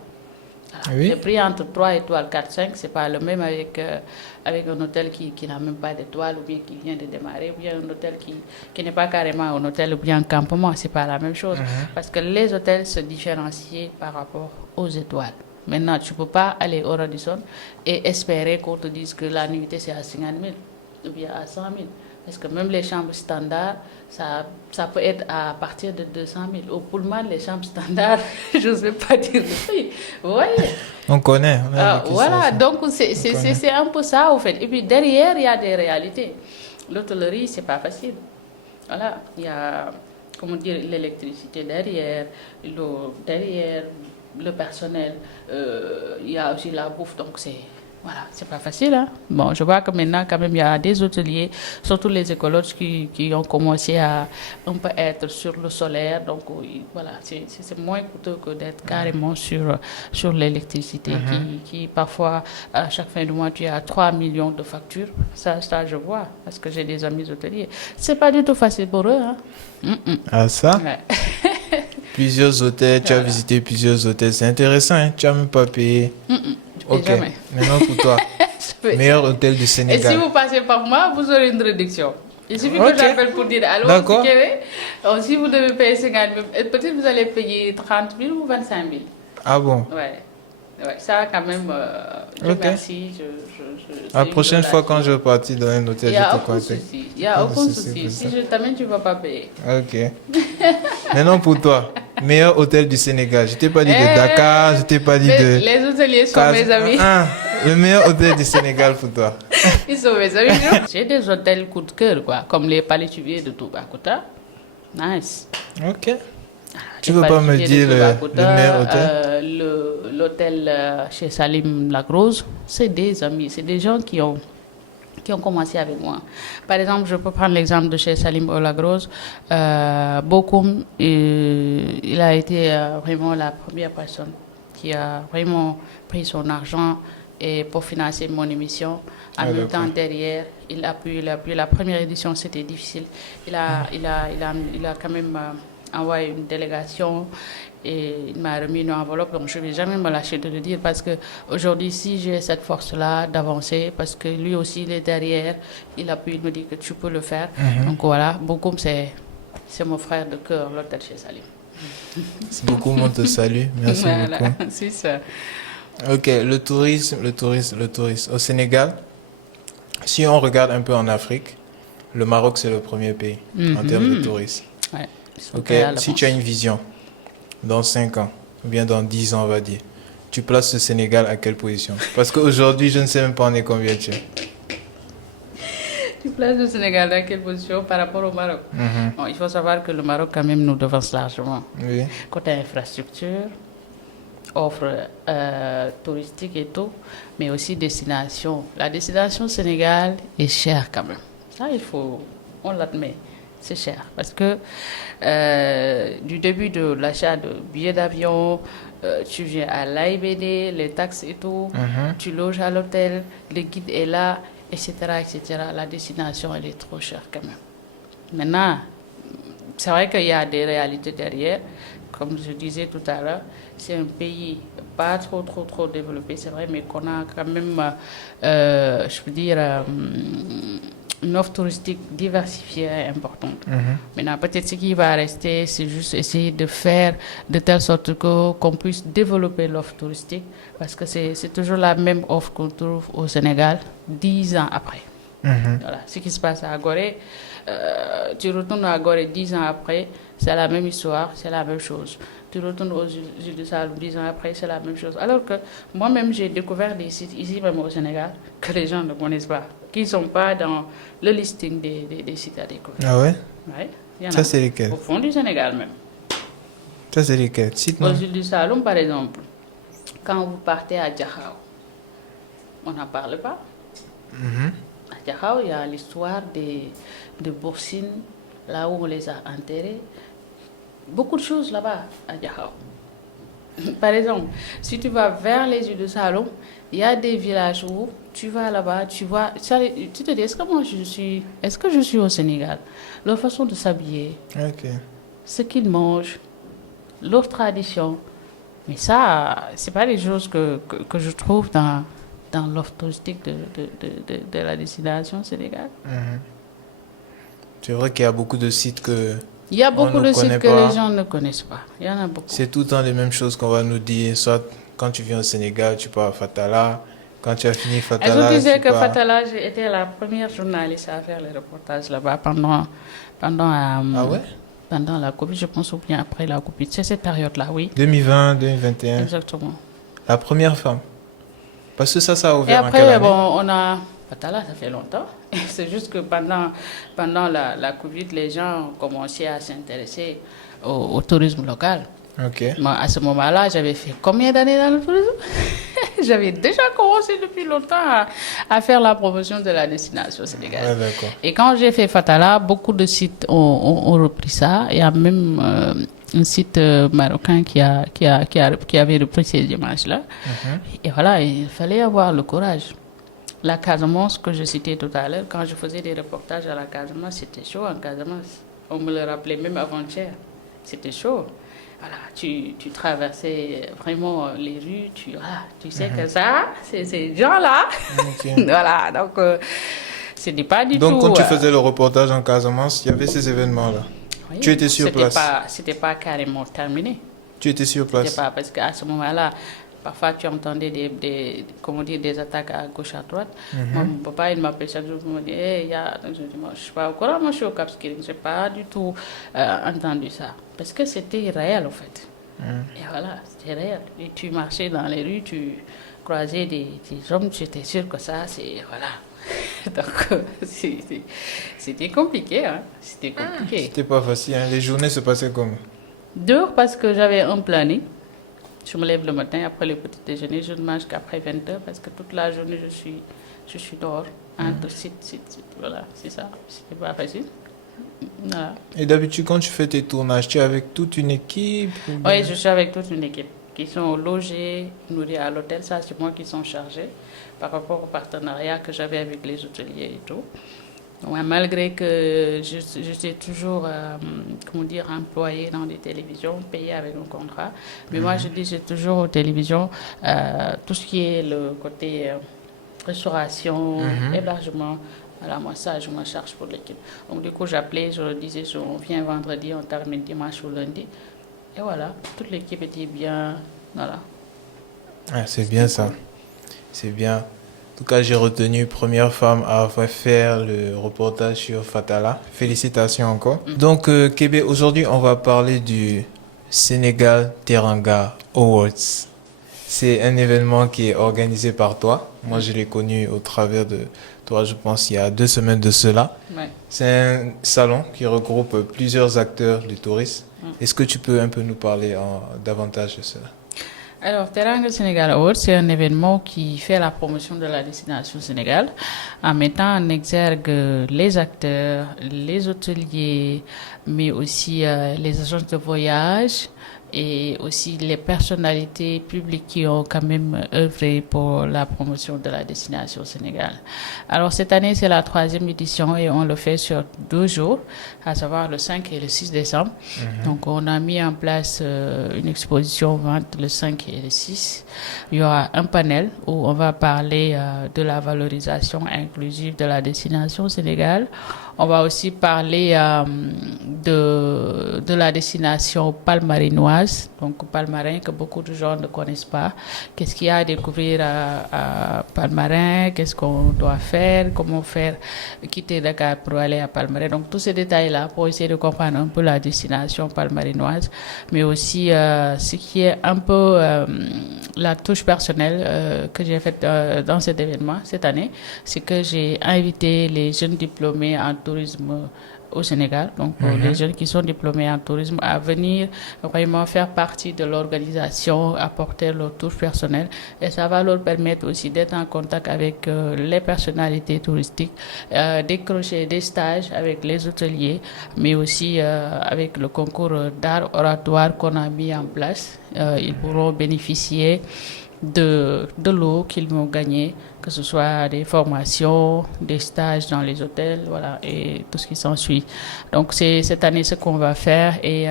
Oui. Le prix entre 3 étoiles, 4, 5, c'est pas le même avec un hôtel qui n'a même pas d'étoiles ou bien qui vient de démarrer, ou bien un hôtel qui n'est pas carrément un hôtel ou bien un campement, c'est pas la même chose. Parce que les hôtels se différencient par rapport aux étoiles. Maintenant, tu ne peux pas aller au Radisson et espérer qu'on te dise que la nuitée c'est à 50 000 ou bien à 100 000. Parce que même les chambres standards, ça peut être à partir de 200 000. Au Pullman, les chambres standards, je ne sais pas dire le prix. Vous voyez? On connaît. Voilà, donc c'est un peu ça, au fait. Et puis derrière, il y a des réalités. L'hôtellerie, ce n'est pas facile. Voilà, il y a, comment dire, l'électricité derrière, l'eau derrière, le personnel, il y a aussi la bouffe, donc Voilà, c'est pas facile. Hein? Bon, je vois que maintenant, quand même, il y a des hôteliers, surtout les écologues qui ont commencé à un peu être sur le solaire. Donc, oui, voilà, c'est moins coûteux que d'être carrément sur l'électricité qui, parfois, à chaque fin du mois, tu as 3 millions de factures. Ça, je vois, parce que j'ai des amis hôteliers. C'est pas du tout facile pour eux. Hein? Ah, ça? Ouais. Plusieurs hôtels, tu as visité plusieurs hôtels. C'est intéressant, hein? Tu n'as même pas payé. Ok, jamais. maintenant pour toi, meilleur hôtel du Et Sénégal. si vous passez par moi, vous aurez une réduction. Il suffit Ok. que j'appelle pour dire allô, D'accord. si vous devez payer 50 000, peut-être vous allez payer 30 000 ou 25 000. Ah bon? Ouais, ça quand même, Dieu Ok. merci. La c'est une prochaine fois, quand je relation. vais partir dans un hôtel, Il n'y je a te aucun contacte. souci. Il n'y a Pas de aucun souci souci. pour Si ça. je t'amène, tu ne vas pas payer. Ok. Maintenant pour toi, meilleur hôtel du Sénégal. Je t'ai pas dit de Dakar, je t'ai pas dit Mais de... les hôteliers sont Cas- mes amis. Le meilleur hôtel du Sénégal pour toi. Ils sont mes amis. Non? J'ai des hôtels coup de cœur, quoi, comme les palétuviers de Toubacouta. Nice. Ok. Tu Les veux pas me palétuviers dire de le Toubacouta, meilleur hôtel? L'hôtel chez Salim Lagrose, c'est des amis, c'est des gens qui ont commencé avec moi. Par exemple, je peux prendre l'exemple de chez Salim Lagrose. Bokoum, il a été vraiment la première personne qui a vraiment pris son argent et pour financer mon émission. En même temps, derrière, il a pu. La première édition, c'était difficile. Il a quand même envoyé une délégation et il m'a remis une enveloppe. Donc, je ne vais jamais me lâcher de le dire parce que aujourd'hui, si j'ai cette force-là d'avancer, parce que lui aussi, il est derrière, il a pu me dire que tu peux le faire. Donc voilà, beaucoup, c'est mon frère de cœur, l'hôtel chez Salim. C'est beaucoup, on te salue. Merci Voilà, beaucoup. c'est ça. Ok, le tourisme. Au Sénégal, si on regarde un peu en Afrique, le Maroc, c'est le premier pays en termes de tourisme. Ouais, ils sont Ok, très à si l'avance. tu as une vision, dans 5 ans, ou bien dans 10 ans, on va dire, tu places le Sénégal à quelle position? Parce qu'aujourd'hui, je ne sais même pas on est combien tu es. Tu places le Sénégal dans quelle position par rapport au Maroc? Bon, il faut savoir que le Maroc, quand même, nous devance largement. Oui. Côté infrastructure, offre touristique et tout, mais aussi destination. La destination Sénégal est chère quand même. Ça, on l'admet, c'est cher. Parce que du début de l'achat de billets d'avion, tu viens à l'AIBD, les taxes et tout, tu loges à l'hôtel, le guide est là, etc., etc. La destination, elle est trop chère quand même. Maintenant, c'est vrai qu'il y a des réalités derrière. Comme je disais tout à l'heure, c'est un pays pas trop développé, c'est vrai, mais qu'on a quand même, je peux dire, une offre touristique diversifiée et importante. Maintenant, peut-être ce qui va rester, c'est juste essayer de faire de telle sorte qu'on puisse développer l'offre touristique, parce que c'est toujours la même offre qu'on trouve au Sénégal 10 ans après. Voilà, ce qui se passe à Gorée, tu retournes à Gorée 10 ans après, c'est la même histoire, c'est la même chose. Tu retournes aux îles de Saloum 10 ans après, c'est la même chose. Alors que moi-même, j'ai découvert des sites ici même au Sénégal que les gens ne connaissent pas, qui ne sont pas dans le listing des sites à découvrir. Ah ouais? Ouais, il y en Ça, a. c'est lesquels? Au fond du Sénégal même. Ça, c'est lesquels? Cite-moi. Aux îles du Saloum, par exemple, quand vous partez à Diakhao, on n'en parle pas. À Diakhao, il y a l'histoire de Boursine, là où on les a enterrés. Beaucoup de choses là-bas à Diakhao. Par exemple, si tu vas vers les îles de Saloum, il y a des villages où tu vas là-bas, tu vois, tu te dis, est-ce que je suis au Sénégal? Leur façon de s'habiller, Ok. ce qu'ils mangent, leur tradition. Mais ça, c'est pas des choses que je trouve dans l'offre touristique de la destination Sénégal. C'est vrai qu'il y a beaucoup de sites que Il y a on beaucoup ne de sites connaît que pas. les gens ne connaissent pas. Il y en a beaucoup. C'est tout le temps les mêmes choses qu'on va nous dire. Soit quand tu viens au Sénégal, tu pars à Fatala. Quand tu as fini Est-ce Fatala, que tu sais tu que pars... Fatala, j'ai été la première journaliste à faire les reportages là-bas pendant Ah ouais? pendant la Covid, je pense, ou bien après la Covid. C'est cette période-là, oui. 2020, 2021. Exactement. La première femme. Parce que ça a Et ouvert en quelle après, année? bon, on a... Fatala, ça fait longtemps. C'est juste que pendant la Covid, les gens ont commencé à s'intéresser au tourisme local. Ok. Moi, à ce moment-là, j'avais fait combien d'années dans le tourisme? J'avais déjà commencé depuis longtemps à faire la promotion de la destination sénégalaise. Ouais, d'accord. Et quand j'ai fait Fatala, beaucoup de sites ont repris ça. Il y a même un site marocain qui avait repris ces images-là. Et voilà, il fallait avoir le courage. La Casamance que je citais tout à l'heure, quand je faisais des reportages à la Casamance, c'était chaud en Casamance. On me le rappelait même avant-hier. C'était chaud. Voilà, tu traversais vraiment les rues, tu sais que ça, c'est ces gens-là. Ok. Voilà, donc c'était pas du tout. Donc, quand tu faisais le reportage en Casamance, il y avait ces événements-là. Oui, Tu étais sur place. C'était pas carrément terminé. Tu étais sur place. C'était pas parce qu'à ce moment-là, parfois tu entendais des attaques à gauche, à droite. Mon papa, il m'appelait chaque jour pour me dire, hey, je dis, moi, je suis pas au courant, moi je suis au Cap Skirring. Je n'ai pas du tout entendu ça. Parce que c'était réel en fait. Et voilà, c'était réel. Et tu marchais dans les rues, tu croisais des hommes, tu étais sûr que ça, c'est. Voilà. Donc, c'était compliqué, hein. C'était compliqué. C'était pas facile, hein. Les journées se passaient comment? Dur parce que j'avais un planning. Je me lève le matin, après le petit déjeuner, je ne mange qu'après 20h parce que toute la journée, je suis dehors, entre site. Voilà, c'est ça. C'était pas facile. Voilà. Et d'habitude, quand tu fais tes tournages, tu es avec toute une équipe ou bien- Oui, je suis avec toute une équipe qui sont logés, nourris à l'hôtel. Ça, c'est moi qui sont chargés par rapport au partenariat que j'avais avec les hôteliers et tout. Ouais, malgré que je suis toujours, employée dans des télévisions, payée avec un contrat. Mais moi, je dis, j'ai toujours aux télévisions tout ce qui est le côté restauration, hébergement. Voilà, moi, ça, je me charge pour l'équipe. Donc, du coup, j'appelais, je leur disais, on vient vendredi, on termine dimanche ou lundi. Et voilà, toute l'équipe était bien. Voilà. Ah, c'est bien ça. C'est bien. En tout cas, j'ai retenu première femme à faire le reportage sur Fatala. Félicitations encore. Donc, Kébé, aujourd'hui, on va parler du Sénégal Teranga Awards. C'est un événement qui est organisé par toi. Moi, je l'ai connu au travers de toi, je pense, il y a 2 semaines de cela. Ouais. C'est un salon qui regroupe plusieurs acteurs du tourisme. Est-ce que tu peux un peu nous parler davantage de cela? Alors, Teranga Sénégal Awards, c'est un événement qui fait la promotion de la destination Sénégal en mettant en exergue les acteurs, les hôteliers, mais aussi les agences de voyage et aussi les personnalités publiques qui ont quand même œuvré pour la promotion de la destination Sénégal. Alors, cette année, c'est la 3e édition et on le fait sur 2 jours, à savoir le 5 et le 6 décembre. Donc, on a mis en place une exposition vente le 5 et le 6. Il y aura un panel où on va parler de la valorisation inclusive de la destination Sénégal. On va aussi parler de la destination palmarinoise, donc Palmarin que beaucoup de gens ne connaissent pas. Qu'est-ce qu'il y a à découvrir à Palmarin, qu'est-ce qu'on doit faire, comment faire, quitter Dakar pour aller à Palmarin. Donc tous ces détails-là pour essayer de comprendre un peu la destination palmarinoise, mais aussi ce qui est un peu la touche personnelle que j'ai faite dans cet événement cette année, c'est que j'ai invité les jeunes diplômés en tourisme au Sénégal, donc les jeunes qui sont diplômés en tourisme, à venir vraiment faire partie de l'organisation, apporter leur touche personnelle, et ça va leur permettre aussi d'être en contact avec les personnalités touristiques, décrocher des stages avec les hôteliers, mais aussi avec le concours d'art oratoire qu'on a mis en place. Ils pourront bénéficier de l'eau qu'ils vont gagner, que ce soit des formations, des stages dans les hôtels, voilà, et tout ce qui s'ensuit. Donc c'est cette année ce qu'on va faire, et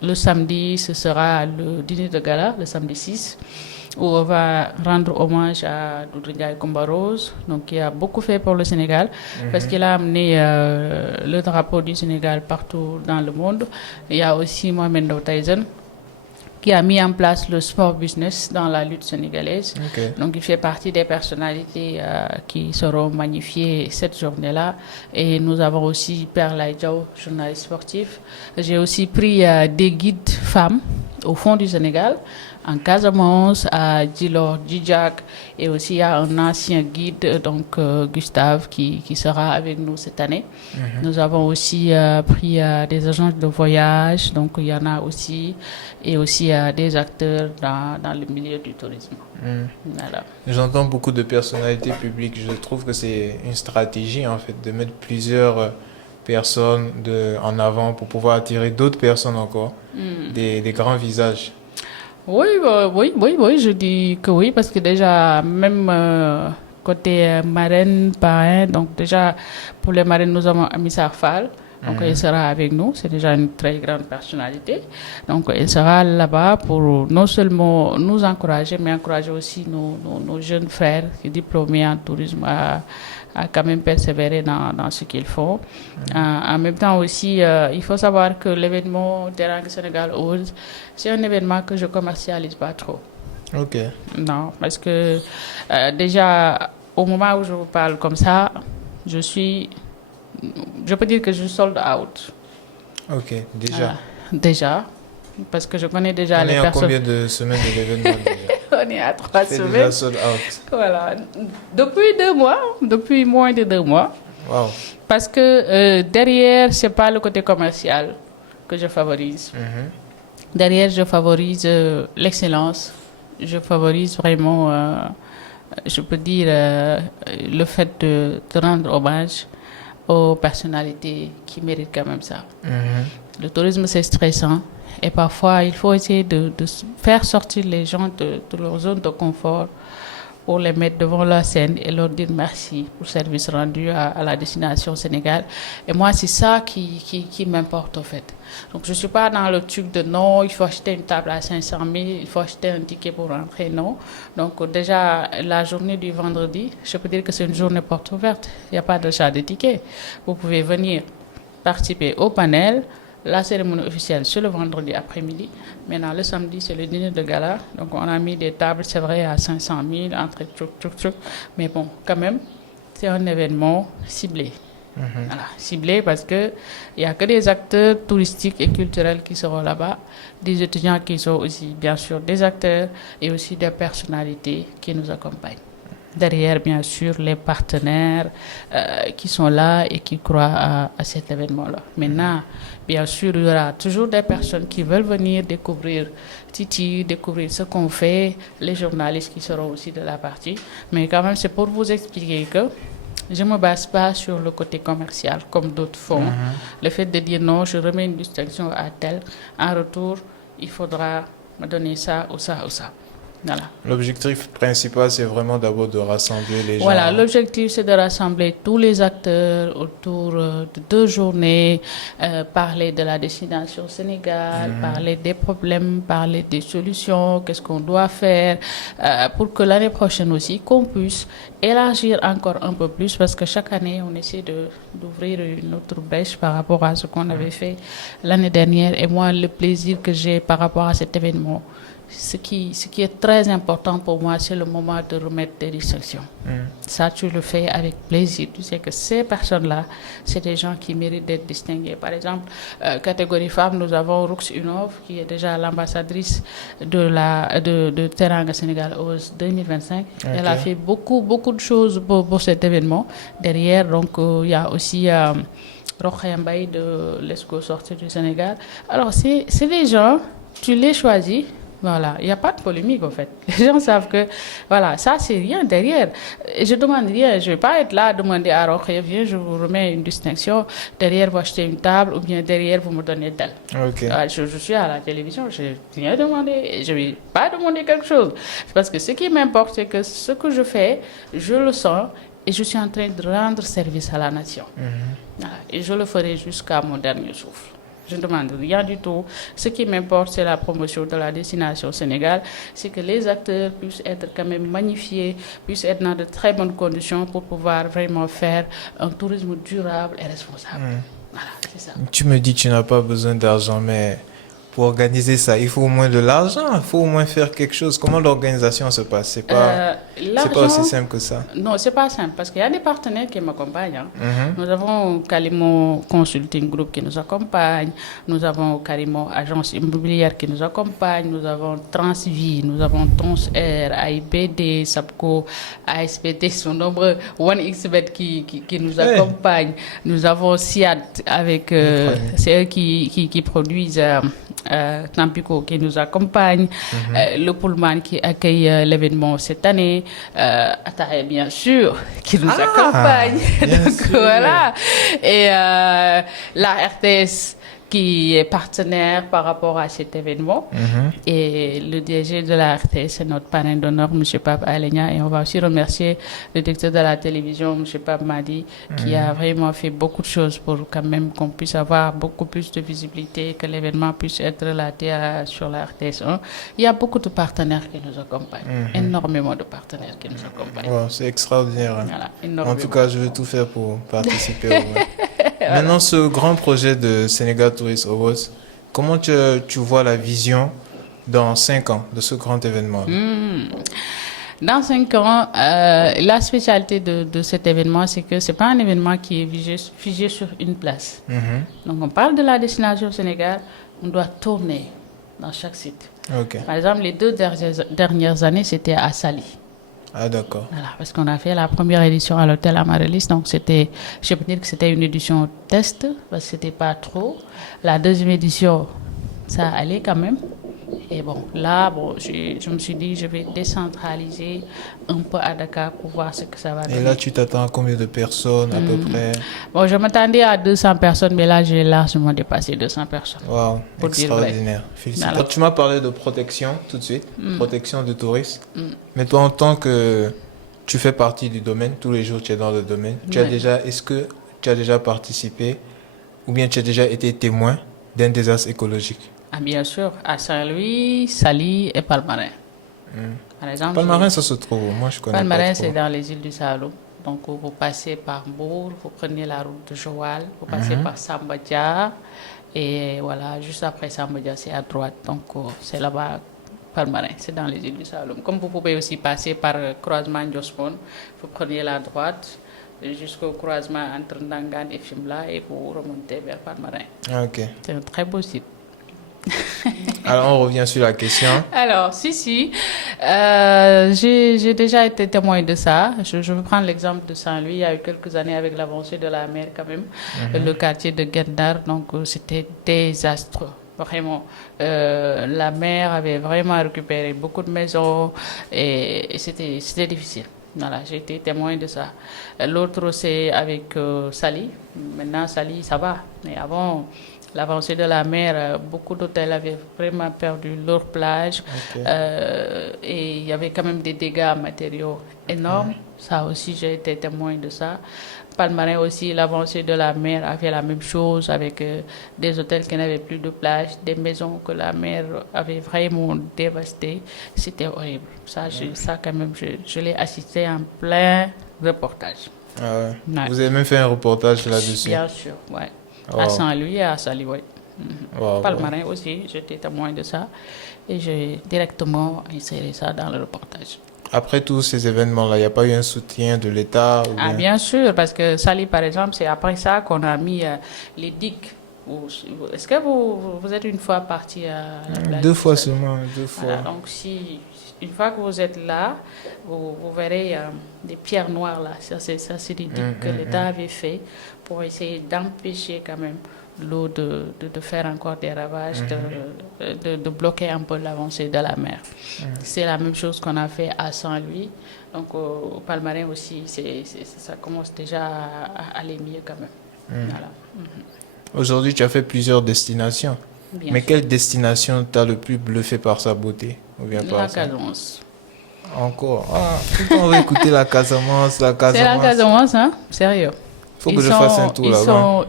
le samedi, ce sera le dîner de gala, le samedi 6, où on va rendre hommage à Doudou Ndiaye Coumba Rose, donc qui a beaucoup fait pour le Sénégal, parce qu'il a amené le drapeau du Sénégal partout dans le monde. Il y a aussi Mohamed Ndao Tyson, qui a mis en place le sport business dans la lutte sénégalaise. Okay. Donc, il fait partie des personnalités qui seront magnifiées cette journée-là. Et nous avons aussi Père Laïdjao, journaliste sportif. J'ai aussi pris des guides femmes au fond du Sénégal, en Casamance, à Djilor, Djidjak, et aussi il y a un ancien guide, donc Gustave, qui sera avec nous cette année. Nous avons aussi pris des agences de voyage, donc il y en a aussi, et aussi des acteurs dans le milieu du tourisme. Voilà. J'entends beaucoup de personnalités publiques. Je trouve que c'est une stratégie en fait de mettre plusieurs personnes en avant pour pouvoir attirer d'autres personnes encore, des grands visages. Oui, oui, je dis que oui, parce que déjà, même côté marraine, parrain, donc déjà, pour les marraines, nous avons Amissa Fall, donc elle sera avec nous, c'est déjà une très grande personnalité. Donc elle sera là-bas pour non seulement nous encourager, mais encourager aussi nos jeunes frères diplômés en tourisme à quand même persévérer dans ce qu'ils font. En même temps aussi, il faut savoir que l'événement Teranga Sénégal Ose, c'est un événement que je commercialise pas trop. Ok. Non, parce que déjà, au moment où je vous parle comme ça, je peux dire que je suis sold out. Ok, déjà. Déjà, parce que je connais déjà les personnes. On est à combien de semaines de l'événement déjà? On est à 3 semaines. Déjà sold out. Voilà. Depuis 2 mois, depuis moins de 2 mois. Wow. Parce que derrière, c'est pas le côté commercial que je favorise. Derrière, je favorise l'excellence. Je favorise vraiment, je peux dire, le fait de rendre hommage aux personnalités qui méritent quand même ça. Le tourisme, c'est stressant. Et parfois, il faut essayer de faire sortir les gens de leur zone de confort pour les mettre devant la scène et leur dire merci pour le service rendu à la destination Sénégal. Et moi, c'est ça qui m'importe, en fait. Donc, je ne suis pas dans le truc de non, il faut acheter une table à 500 000, il faut acheter un ticket pour rentrer, non. Donc, déjà, la journée du vendredi, je peux dire que c'est une journée porte ouverte. Il n'y a pas d'achat de tickets. Vous pouvez venir participer au panel. La cérémonie officielle, c'est le vendredi après-midi. Maintenant, le samedi, c'est le dîner de gala. Donc, on a mis des tables, c'est vrai, à 500 000, entre truc. Mais bon, quand même, c'est un événement ciblé. Voilà, ciblé parce qu'il n'y a que des acteurs touristiques et culturels qui seront là-bas, des étudiants qui sont aussi, bien sûr, des acteurs et aussi des personnalités qui nous accompagnent. Derrière, bien sûr, les partenaires qui sont là et qui croient à cet événement-là. Maintenant, bien sûr, il y aura toujours des personnes qui veulent venir découvrir Titi, découvrir ce qu'on fait, les journalistes qui seront aussi de la partie. Mais quand même, c'est pour vous expliquer que je ne me base pas sur le côté commercial comme d'autres font. Le fait de dire non, je remets une distinction à tel. En retour, il faudra me donner ça ou ça ou ça. Voilà. L'objectif principal, c'est vraiment d'abord de rassembler les gens. Voilà, l'objectif, c'est de rassembler tous les acteurs autour de 2 journées, parler de la destination Sénégal, parler des problèmes, parler des solutions, qu'est-ce qu'on doit faire, pour que l'année prochaine aussi, qu'on puisse élargir encore un peu plus, parce que chaque année, on essaie d'ouvrir une autre brèche par rapport à ce qu'on avait fait l'année dernière. Et moi, le plaisir que j'ai par rapport à cet événement, ce qui est très important pour moi, c'est le moment de remettre des distinctions. Ça, tu le fais avec plaisir. Tu sais que ces personnes-là, c'est des gens qui méritent d'être distingués. Par exemple, catégorie femmes, nous avons Roux Unov, qui est déjà l'ambassadrice de Teranga Sénégal Ose 2025. Okay. Elle a fait beaucoup de choses pour cet événement. Derrière, donc, il y a aussi Rokhaya Mbaye de l'ESCO sortir du Sénégal. Alors, c'est des gens, tu les choisis. Voilà, il n'y a pas de polémique en fait. Les gens savent que, voilà, ça c'est rien derrière. Je demande rien, je ne vais pas être là à demander à Rokhaya, viens, je vous remets une distinction, derrière vous achetez une table ou bien derrière vous me donnez tel. Okay. Je suis à la télévision, je n'ai rien demandé, je ne vais pas demander quelque chose. Parce que ce qui m'importe, c'est que ce que je fais, je le sens et je suis en train de rendre service à la nation. Voilà, et je le ferai jusqu'à mon dernier souffle. Je ne demande rien du tout. Ce qui m'importe, c'est la promotion de la destination Sénégal. C'est que les acteurs puissent être quand même magnifiés, puissent être dans de très bonnes conditions pour pouvoir vraiment faire un tourisme durable et responsable. Voilà, c'est ça. Tu me dis que tu n'as pas besoin d'argent, mais pour organiser ça, il faut au moins de l'argent, il faut au moins faire quelque chose. Comment l'organisation se passe? C'est pas... C'est pas aussi simple que ça. Non, c'est pas simple parce qu'il y a des partenaires qui m'accompagnent. Hein. Mhm. Nous avons Calimo Consulting Group qui nous accompagne, nous avons Calimo Agence Immobilière qui nous accompagne, nous avons Transvie, nous avons Tons Air, AIBD, SAPCO, ASPT, sont nombreux, OneXBet qui nous accompagne. Nous avons SIAD avec, c'est eux qui produisent Tampico qui nous accompagne, le Pullman qui accueille l'événement cette année, Ataï bien sûr qui nous accompagne. Donc voilà. Et la RTS qui est partenaire par rapport à cet événement. Et le DG de la RTS, c'est notre parrain d'honneur, M. Pape Alenia. Et on va aussi remercier le directeur de la télévision, M. Pape Madi, qui a vraiment fait beaucoup de choses pour quand même qu'on puisse avoir beaucoup plus de visibilité, que l'événement puisse être relaté sur la RTS 1. Il y a beaucoup de partenaires qui nous accompagnent, énormément de partenaires qui nous accompagnent. Wow, c'est extraordinaire. Hein. Voilà, En énormément. tout cas, je vais tout faire pour participer au voilà. Maintenant, ce grand projet de Sénégal Tourist Awards, comment tu vois la vision dans 5 ans de ce grand événement? Dans 5 ans, la spécialité de cet événement, c'est que ce n'est pas un événement qui est figé sur une place. Donc, on parle de la destination au Sénégal, on doit tourner dans chaque site. Ok. Par exemple, les 2 dernières années, c'était à Saly. Ah, d'accord. Voilà, parce qu'on a fait la première édition à l'hôtel Amaryllis, donc c'était, je peux dire que c'était une édition test, parce que c'était pas trop. La deuxième édition, ça allait quand même. Et bon, là, je me suis dit, je vais décentraliser un peu à Dakar pour voir ce que ça va donner. Et là, tu t'attends à combien de personnes à peu près? Bon, je m'attendais à 200 personnes, mais là, j'ai largement dépassé 200 personnes. Wow, Pour dire extraordinaire. Félicitations. Voilà. Tu m'as parlé de protection tout de suite, protection de touristes. Mais toi, en tant que tu fais partie du domaine, tous les jours tu es dans le domaine, est-ce que tu as déjà participé ou bien tu as déjà été témoin d'un désastre écologique? Ah, bien sûr, à Saint-Louis, Saly et Palmarin. Par exemple, Palmarin, ça se trouve où? Moi, je connais Palmarin, pas trop. c'est dans les îles du Saloum. Donc, vous passez par Mbour, vous prenez la route de Joal, vous passez par Sambadia. Et voilà, juste après Sambadia, c'est à droite. Donc, c'est là-bas, Palmarin, c'est dans les îles du Saloum. Comme vous pouvez aussi passer par croisement Jospon, vous prenez la droite jusqu'au croisement entre Ndangan et Fimela et vous remontez vers Palmarin. Ah, ok. C'est un très beau site. Alors, on revient sur la question. Alors, si. J'ai déjà été témoin de ça. Je vais prendre l'exemple de Saint-Louis. Il y a eu quelques années avec l'avancée de la mer quand même. Le quartier de Gendar, donc c'était désastreux. Vraiment, la mer avait vraiment récupéré beaucoup de maisons et c'était difficile. Voilà, j'ai été témoin de ça. L'autre, c'est avec Saly. Maintenant, Saly, ça va. Mais avant, l'avancée de la mer, beaucoup d'hôtels avaient vraiment perdu leur plage. Ok. Et il y avait quand même des dégâts matériaux énormes. Ça aussi, j'ai été témoin de ça. Palmarin aussi, l'avancée de la mer a fait la même chose avec des hôtels qui n'avaient plus de plage, des maisons que la mer avait vraiment dévastées. C'était horrible. Ça, quand même, je l'ai assisté en plein reportage. Ah ouais. Ouais. Vous avez même fait un reportage là-dessus. Bien sûr, ouais. Wow. À Saint-Louis et à Saly, oui. Wow, Palmarin aussi, j'étais témoin de ça. Et j'ai directement inséré ça dans le reportage. Après tous ces événements-là, il n'y a pas eu un soutien de l'État ou Ah, bien sûr, parce que Saly, par exemple, c'est après ça qu'on a mis les digues. Est-ce que vous êtes une fois parti à la plage? 2 fois seulement, 2 fois. Voilà, donc si une fois que vous êtes là, vous verrez des pierres noires là. Ça, c'est des digues que l'État avait fait pour essayer d'empêcher quand même l'eau de faire encore des ravages, de bloquer un peu l'avancée de la mer. C'est la même chose qu'on a fait à Saint-Louis. Donc au Palmarin aussi, ça commence déjà à aller mieux quand même. Voilà. Aujourd'hui, tu as fait plusieurs destinations. Bien Mais sûr. quelle destination t'a le plus bluffé par sa beauté ou bien par La ça? Casamance. Encore. Ah, tout le temps, on va écouter la Casamance, la C'est la Casamance. Casamance, hein? Sérieux. Faut que je fasse un tour là-bas.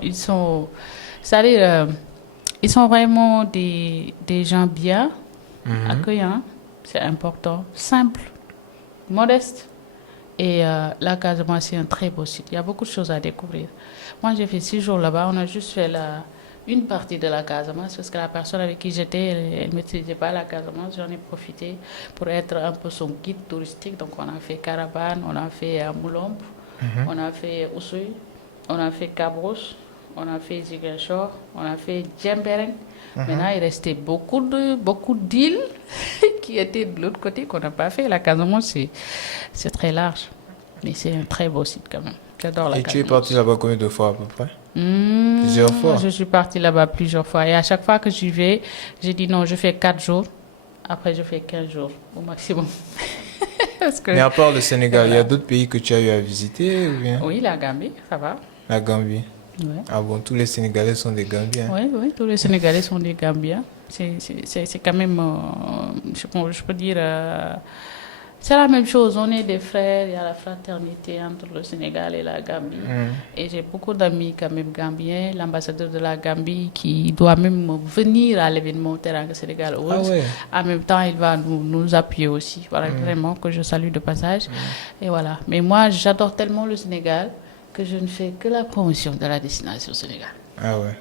C'est-à-dire, ils sont vraiment des gens bien, accueillants, c'est important, simples, modestes. Et la Casamance, c'est un très beau site. Il y a beaucoup de choses à découvrir. Moi, j'ai fait 6 jours là-bas. On a juste fait une partie de la Casamance, parce que la personne avec qui j'étais, elle ne maîtrisait pas la Casamance. J'en ai profité pour être un peu son guide touristique. Donc, on a fait Caravane, on a fait Moulombe, on a fait Oussouye, on a fait Cabros, on a fait Ziguinchor, on a fait Djembering. Maintenant, il restait beaucoup d'îles qui étaient de l'autre côté qu'on n'a pas fait. La Casamance, c'est très large. Mais c'est un très beau site quand même. J'adore la Et Casamance. tu es parti là-bas combien de fois à peu près? Plusieurs fois. Je suis partie là-bas plusieurs fois. Et à chaque fois que j'y vais, j'ai dit non, je fais 4 jours. Après, je fais 15 jours au maximum. Parce que, Mais à part le Sénégal, il y a d'autres pays que tu as eu à visiter ou bien? oui, la Gambie, ça va. La Gambie. Ouais. Ah bon, tous les Sénégalais sont des Gambiens. Oui, tous les Sénégalais sont des Gambiens. C'est quand même, je peux dire, c'est la même chose. On est des frères, il y a la fraternité entre le Sénégal et la Gambie. Et j'ai beaucoup d'amis quand même gambiens. L'ambassadeur de la Gambie qui doit même venir à l'événement Teranga Sénégal Awards. Ah ouais. En même temps, il va nous appuyer aussi. Voilà, vraiment, que je salue de passage. Et voilà. Mais moi, j'adore tellement le Sénégal que je ne fais que la promotion de la destination Sénégal. Ah ouais.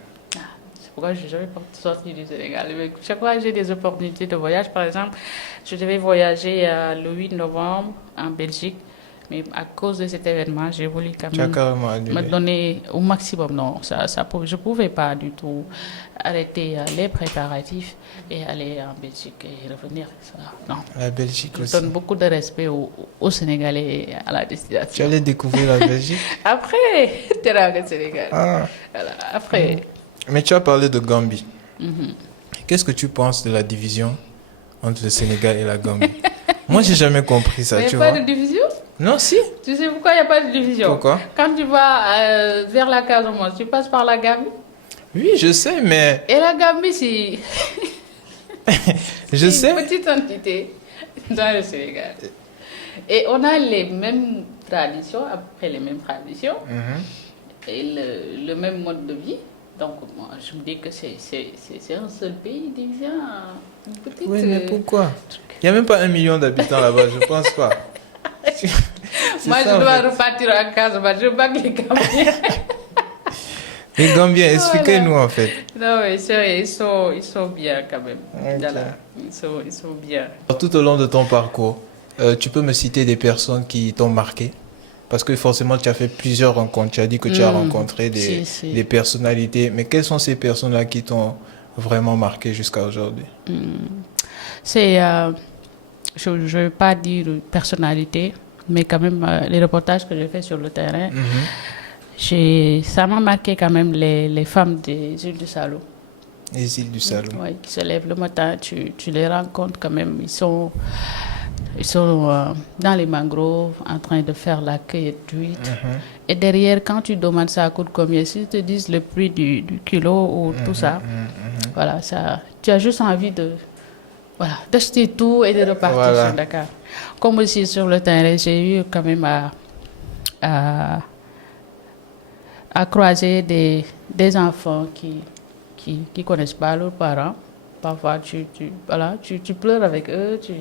C'est pourquoi je n'ai jamais sorti du Sénégal. Mais chaque fois que j'ai des opportunités de voyage, par exemple, je devais voyager le 8 novembre en Belgique. Mais à cause de cet événement, j'ai voulu quand Tu as même carrément annulé. me donner au maximum. Non, je ne pouvais pas du tout arrêter les préparatifs et aller en Belgique et revenir. Ça, non. La Belgique Je aussi. donne beaucoup de respect aux Sénégalais et à la destination. Tu allais découvrir la Belgique? Après, Teranga Sénégal. Ah. Voilà, après. Mais tu as parlé de Gambie. Qu'est-ce que tu penses de la division entre le Sénégal et la Gambie? Moi, j'ai jamais compris ça, Il tu n'y a vois. pas de division? Non, si. Tu sais pourquoi il n'y a pas de division? Pourquoi? Quand tu vas vers la Casamance, tu passes par la Gambie. Oui, je sais, mais Et la Gambie, c'est je sais. une petite entité dans le Sénégal. Et on a les mêmes traditions, après les mêmes traditions, et le même mode de vie. Donc, moi, je me dis que c'est un seul pays divisé en une petite... Oui, mais pourquoi? Il n'y a même pas 1 million d'habitants là-bas, je pense pas. Moi, ça, je dois en fait. repartir à Casamance. Je bats les Gambiens. Les Gambiens, expliquez-nous en fait. Non, mais sérieux, ils sont bien quand même. Ok. Voilà. Ils sont bien. Tout au long de ton parcours, tu peux me citer des personnes qui t'ont marqué? Parce que forcément, tu as fait plusieurs rencontres. Tu as dit que tu as rencontré Si. des personnalités. Mais quelles sont ces personnes-là qui t'ont vraiment marqué jusqu'à aujourd'hui? C'est, je ne vais pas dire personnalité, mais quand même les reportages que j'ai fait sur le terrain, ça m'a marqué quand même les femmes des îles du Saloum. Les îles du Saloum. Oui, qui se lèvent le matin, tu les rencontres quand même, ils sont dans les mangroves en train de faire la cueillette d'huîtres. Et derrière, quand tu demandes ça coûte combien, s'ils te disent le prix du kilo ou tout ça, voilà, ça, tu as juste envie d'acheter tout et de repartir Voilà. sur Dakar. Comme aussi sur le terrain, j'ai eu quand même à croiser des enfants qui connaissent pas leurs parents. Parfois, tu pleures avec eux, tu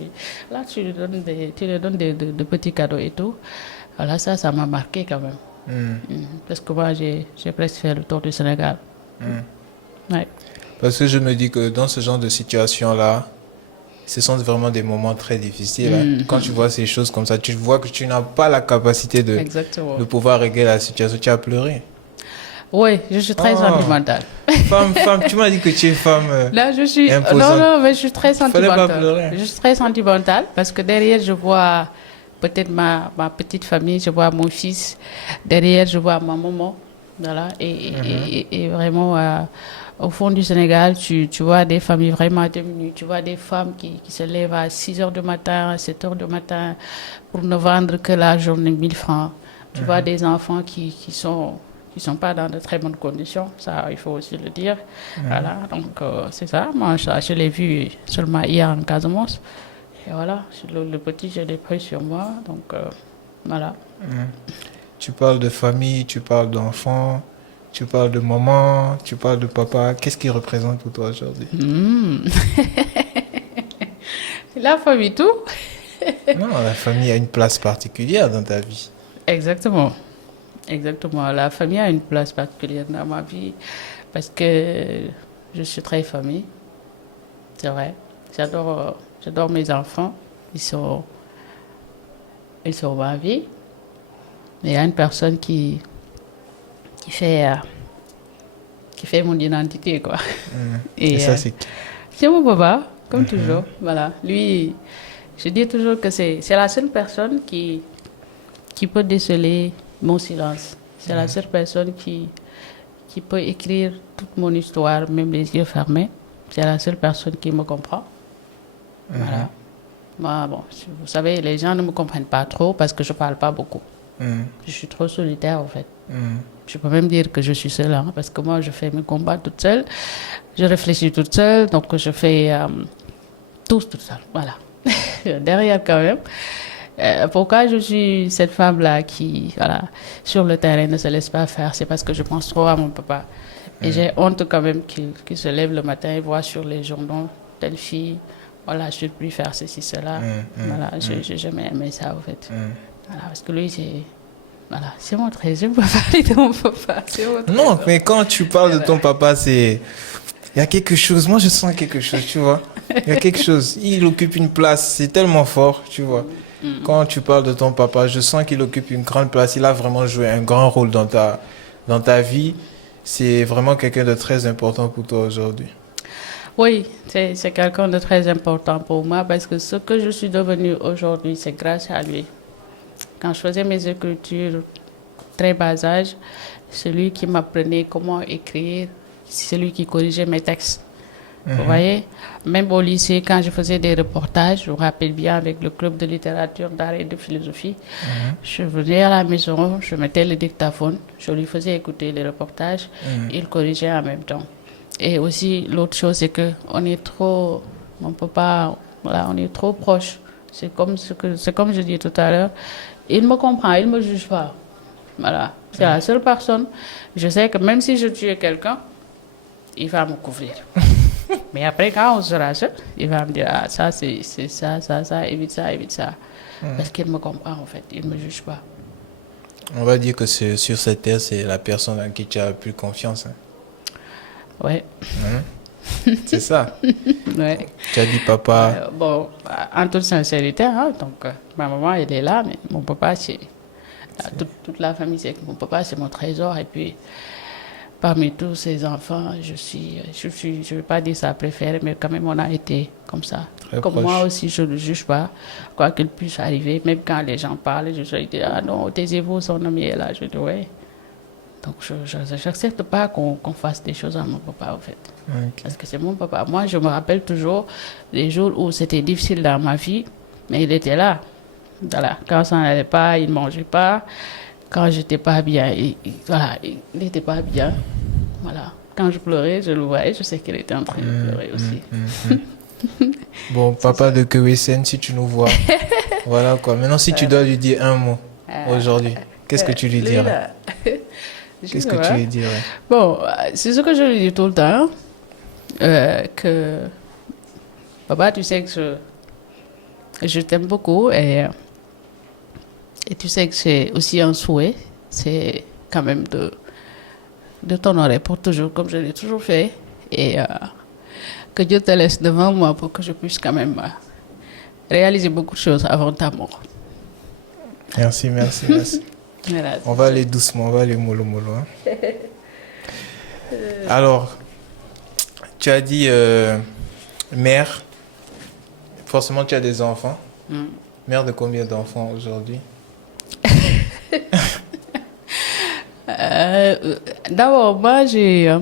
leur donnes de petits cadeaux et tout. Voilà, ça m'a marqué quand même. Parce que moi, j'ai presque fait le tour du Sénégal. Ouais. Parce que je me dis que dans ce genre de situation-là, ce sont vraiment des moments très difficiles. Hein. Quand tu vois ces choses comme ça, tu vois que tu n'as pas la capacité Exactement. de pouvoir régler la situation. Tu as pleuré. Oui, je suis très sentimentale. Femme, tu m'as dit que tu es femme. Là, je suis... imposante. Non, mais je suis très Fallait sentimentale. pas pleurer. Je suis très sentimentale parce que derrière, je vois peut-être ma petite famille, je vois mon fils. Derrière, je vois ma maman. Voilà. Et vraiment, au fond du Sénégal, tu vois des familles vraiment diminuées. Tu vois des femmes qui se lèvent à 6 heures du matin, à 7 heures du matin pour ne vendre que la journée 1000 francs. Tu vois des enfants qui sont pas dans de très bonnes conditions, ça il faut aussi le dire. Voilà, donc c'est ça. Moi, je l'ai vu seulement hier en Casamance. Et voilà, le petit, je l'ai pris sur moi. Donc voilà. Tu parles de famille, tu parles d'enfants, tu parles de maman, tu parles de papa. Qu'est-ce qui représente pour toi aujourd'hui? La famille, tout. Non, la famille a une place particulière dans ta vie. Exactement. Exactement. La famille a une place particulière dans ma vie parce que je suis très famille, c'est vrai. J'adore mes enfants, ils sont ma vie. Mais il y a une personne qui fait, euh, qui fait mon identité, quoi. Et Et ça, c'est qui? c'est mon papa, comme toujours. Voilà. Lui, je dis toujours que c'est la seule personne qui peut déceler mon silence. C'est la seule personne qui peut écrire toute mon histoire, même les yeux fermés. C'est la seule personne qui me comprend. Voilà. Moi, bon, vous savez, les gens ne me comprennent pas trop parce que je ne parle pas beaucoup. Je suis trop solitaire, en fait. Je peux même dire que je suis seule, hein, parce que moi, je fais mes combats toute seule. Je réfléchis toute seule, donc je fais tout toute seule. Voilà. Derrière, quand même. Pourquoi je suis cette femme-là qui, voilà, sur le terrain ne se laisse pas faire, c'est parce que je pense trop à mon papa. Et j'ai honte quand même qu'il se lève le matin et voit sur les journaux telle fille, voilà, je ne peux plus faire ceci, cela. Voilà, j'ai jamais aimé ça, en fait. Voilà, parce que lui, c'est mon trésor. Je ne peux pas parler de mon papa. Non, mais quand tu parles de ton papa, il y a quelque chose. Moi, je sens quelque chose, tu vois. Il y a quelque chose. Il occupe une place. C'est tellement fort, tu vois. Quand tu parles de ton papa, je sens qu'il occupe une grande place. Il a vraiment joué un grand rôle dans ta vie. C'est vraiment quelqu'un de très important pour toi aujourd'hui. Oui, c'est quelqu'un de très important pour moi parce que ce que je suis devenue aujourd'hui, c'est grâce à lui. Quand je faisais mes écritures très bas âge, c'est lui qui m'apprenait comment écrire, c'est lui qui corrigeait mes textes. Vous voyez, même au lycée, quand je faisais des reportages, je me rappelle bien avec le club de littérature, d'art et de philosophie, je venais à la maison, je mettais le dictaphone, je lui faisais écouter les reportages, il corrigeait en même temps. Et aussi, l'autre chose, c'est que mon papa, voilà, on est trop proches. C'est comme je dis tout à l'heure, il me comprend, il ne me juge pas. Voilà, c'est la seule personne. Je sais que même si je tue quelqu'un, il va me couvrir. Mais après, quand on sera seul, il va me dire, ah, ça, c'est ça, évite ça, évite ça. Parce qu'il me comprend, en fait, il ne me juge pas. On va dire que sur cette terre, c'est la personne en qui tu as le plus confiance. Hein. Ouais. C'est ça. Ouais. Tu as dit papa. Bon, en toute sincérité, hein, donc ma maman, elle est là, mais mon papa, c'est... Toute la famille sait que mon papa, c'est mon trésor. Et puis, parmi tous ses enfants, je ne vais pas dire ça préféré, mais quand même, on a été comme ça. Très comme proche. moi aussi, je ne le juge pas, quoi qu'il puisse arriver. Même quand les gens parlent, je dis, ah non, taisez-vous, son ami est là. Je dis, ouais. Donc, je n'accepte pas qu'on fasse des choses à mon papa, en fait. Okay. Parce que c'est mon papa. Moi, je me rappelle toujours des jours où c'était difficile dans ma vie, mais il était là. Voilà. Quand ça n'allait pas, il ne mangeait pas. Quand j'étais pas bien, il n'était pas bien. Voilà. Quand je pleurais, je le voyais, je sais qu'il était en train de pleurer aussi. Bon, papa de Kewesen, si tu nous vois, voilà quoi. Maintenant, si tu dois lui dire un mot aujourd'hui, qu'est-ce que tu lui dirais? Qu'est-ce que tu lui dirais? Bon, c'est ce que je lui dis tout le temps, que papa, tu sais que je t'aime beaucoup et tu sais que c'est aussi un souhait, c'est quand même de t'honorer pour toujours, comme je l'ai toujours fait, et que Dieu te laisse devant moi pour que je puisse quand même réaliser beaucoup de choses avant ta mort. Merci. Voilà, on va aller doucement, on va aller mollo. Hein. Alors, tu as dit mère, forcément tu as des enfants. Mère de combien d'enfants aujourd'hui? D'abord, moi, je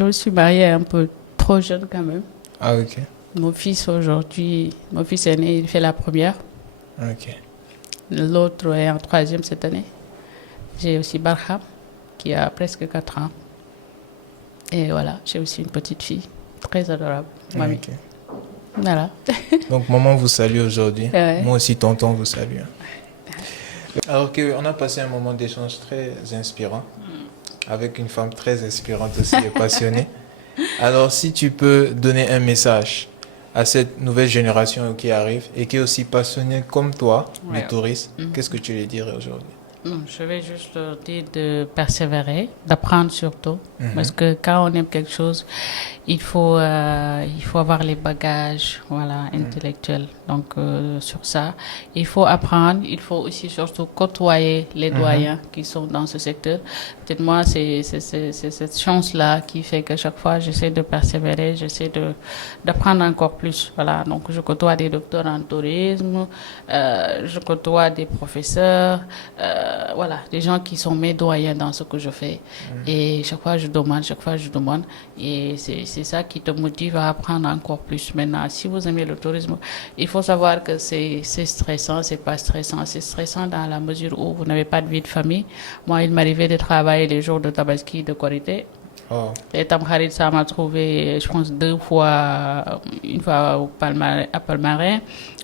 me suis mariée un peu trop jeune quand même. Ah, ok. Mon fils aîné, il fait la première. Ok. L'autre est en troisième cette année. J'ai aussi Barham, qui a presque 4 ans. Et voilà, j'ai aussi une petite fille, très adorable, mamie. Okay. Voilà. Donc, maman vous salue aujourd'hui. Ouais. Moi aussi, tonton vous salue. Alors qu'on a passé un moment d'échange très inspirant, avec une femme très inspirante aussi et passionnée. Alors, si tu peux donner un message à cette nouvelle génération qui arrive et qui est aussi passionnée comme toi, du tourisme, qu'est-ce que tu lui dirais aujourd'hui? Non, je vais juste leur dire de persévérer, d'apprendre surtout. Parce que quand on aime quelque chose, il faut avoir les bagages, voilà, intellectuels. Donc, sur ça, il faut apprendre. Il faut aussi surtout côtoyer les doyens qui sont dans ce secteur. Peut-être moi, c'est cette chance-là qui fait que chaque fois, j'essaie de persévérer, d'apprendre encore plus. Voilà. Donc, je côtoie des docteurs en tourisme, je côtoie des professeurs, voilà, des gens qui sont mes doyens dans ce que je fais. Et chaque fois je demande. Et c'est ça qui te motive à apprendre encore plus. Maintenant, si vous aimez le tourisme, il faut savoir que c'est stressant, c'est pas stressant. C'est stressant dans la mesure où vous n'avez pas de vie de famille. Moi, il m'arrivait de travailler les jours de Tabaski, de Korité. Oh. Et Tamkharit, ça m'a trouvé, je pense, deux fois, une fois à Palmarin,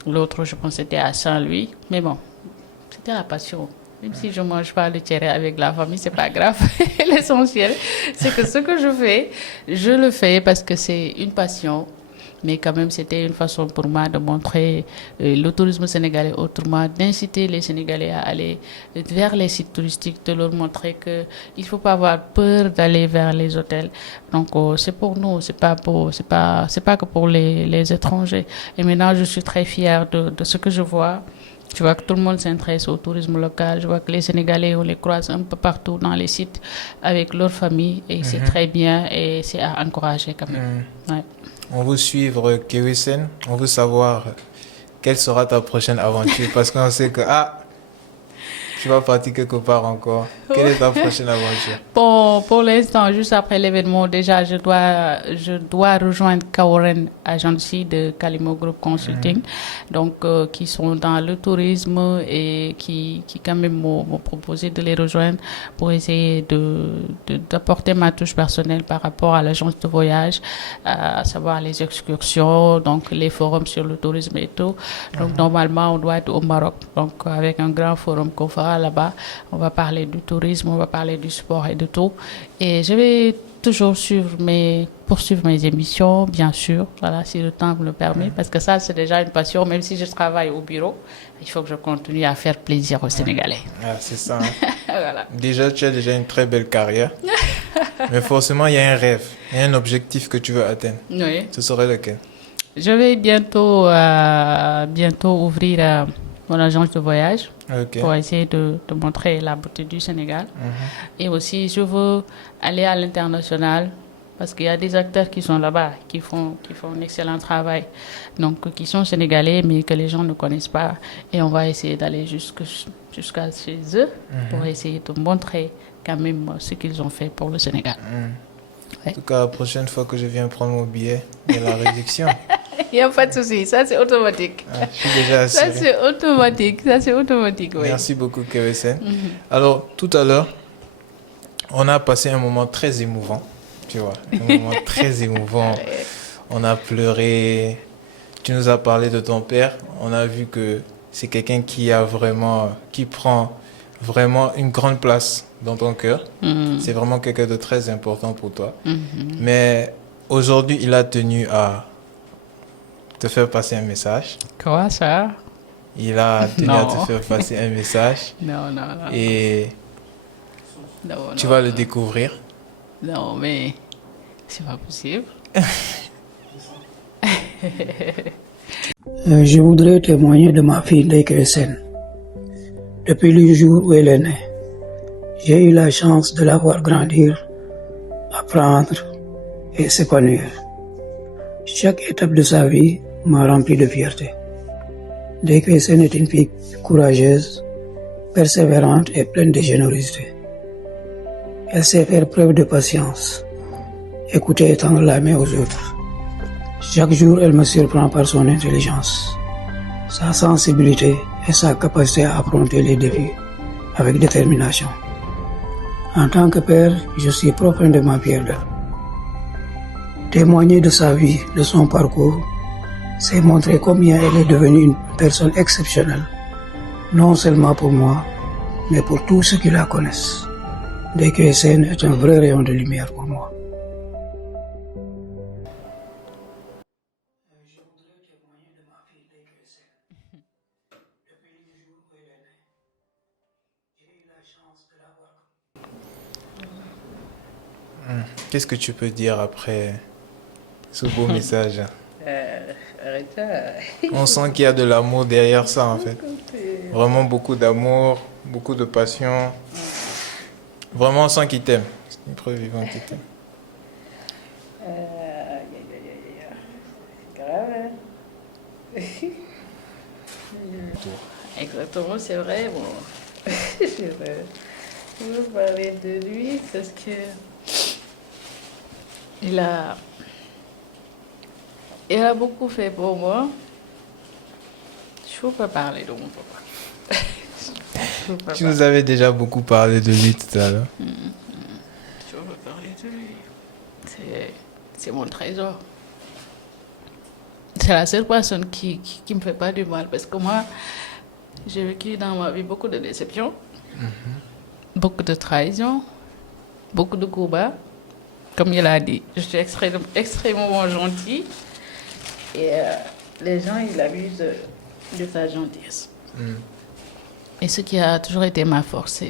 l'autre, je pense, c'était à Saint-Louis. Mais bon, c'était la passion. Même si je mange pas le théré avec la famille, c'est pas grave. L'essentiel, c'est que ce que je le fais parce que c'est une passion. Mais quand même, c'était une façon pour moi de montrer le tourisme sénégalais autrement, d'inciter les Sénégalais à aller vers les sites touristiques, de leur montrer que il faut pas avoir peur d'aller vers les hôtels. Donc, c'est pour nous, c'est pas que pour les étrangers. Et maintenant, je suis très fière de ce que je vois. Je vois que tout le monde s'intéresse au tourisme local. Je vois que les Sénégalais, on les croise un peu partout dans les sites avec leur famille. Et c'est très bien et c'est à encourager quand même. Ouais. On veut suivre Kewesen. On veut savoir quelle sera ta prochaine aventure. Parce qu'on sait que, tu vas partir quelque part encore. Quelle est ta prochaine aventure? Bon, pour l'instant, juste après l'événement, déjà, je dois rejoindre Kaoren, agence de Kalimo Group Consulting, donc qui sont dans le tourisme et qui quand même m'ont proposé de les rejoindre pour essayer d'apporter ma touche personnelle par rapport à l'agence de voyage, à savoir les excursions, donc les forums sur le tourisme et tout. Donc normalement, on doit être au Maroc, donc avec un grand forum qu'on fera là-bas, on va parler du tourisme, on va parler du sport et de tout. Et je vais toujours poursuivre mes émissions, bien sûr, voilà, si le temps me le permet, parce que ça, c'est déjà une passion. Même si je travaille au bureau, il faut que je continue à faire plaisir aux Sénégalais. Ah, c'est ça. Hein. Voilà. Déjà, tu as déjà une très belle carrière. Mais forcément, il y a un rêve, il y a un objectif que tu veux atteindre. Oui. Ce serait lequel? Je vais bientôt ouvrir mon agence de voyage pour essayer de montrer la beauté du Sénégal. Et aussi, je veux aller à l'international parce qu'il y a des acteurs qui sont là-bas, qui font un excellent travail, donc qui sont sénégalais, mais que les gens ne connaissent pas. Et on va essayer d'aller jusqu'à chez eux pour essayer de montrer quand même ce qu'ils ont fait pour le Sénégal. En tout cas, la prochaine fois que je viens prendre mon billet, il y a la réduction. Il n'y a pas de souci, ça c'est automatique. Je suis déjà assuré. Ça c'est automatique, oui. Merci beaucoup, Kewesen. Alors, tout à l'heure, on a passé un moment très émouvant, tu vois, un moment très émouvant. On a pleuré, tu nous as parlé de ton père, on a vu que c'est quelqu'un qui prend vraiment une grande place dans ton cœur. C'est vraiment quelqu'un de très important pour toi. Mais aujourd'hui, il a tenu à te faire passer un message. Quoi ça? Il a tenu à te faire passer un message. Non. Et tu vas le découvrir. Non, mais c'est pas possible. Je voudrais témoigner de ma fille Ndeye Kewesen. Depuis le jour où elle est née, j'ai eu la chance de la voir grandir, apprendre et s'épanouir. Chaque étape de sa vie m'a rempli de fierté. Ndeye Kewesen est une fille courageuse, persévérante et pleine de générosité. Elle sait faire preuve de patience, écouter et tendre la main aux autres. Chaque jour, elle me surprend par son intelligence, sa sensibilité et sa capacité à affronter les défis avec détermination. En tant que père, je suis profondément fier d'elle. Témoigner de sa vie, de son parcours, c'est montrer combien elle est devenue une personne exceptionnelle, non seulement pour moi, mais pour tous ceux qui la connaissent. Ndeye Kewesen est un vrai rayon de lumière pour moi. Qu'est-ce que tu peux dire après ce beau message? Arrête ça. On sent qu'il y a de l'amour derrière ça, en fait. Vraiment beaucoup d'amour, beaucoup de passion. Vraiment, on sent qu'il t'aime. C'est une preuve vivante qu'il t'aime. Grave. Exactement, c'est vrai. Bon. Je veux parler de lui parce que il a beaucoup fait pour moi. Je ne peux pas parler de mon papa. Je peux pas Tu nous avais déjà beaucoup parlé de lui tout à l'heure. Je veux parler de lui. C'est mon trésor. C'est la seule personne qui me fait pas du mal parce que moi, j'ai vécu dans ma vie beaucoup de déceptions, beaucoup de trahisons, beaucoup de combats. Comme il a dit, je suis extrêmement gentille et les gens, ils abusent de sa gentillesse. Et ce qui a toujours été ma force,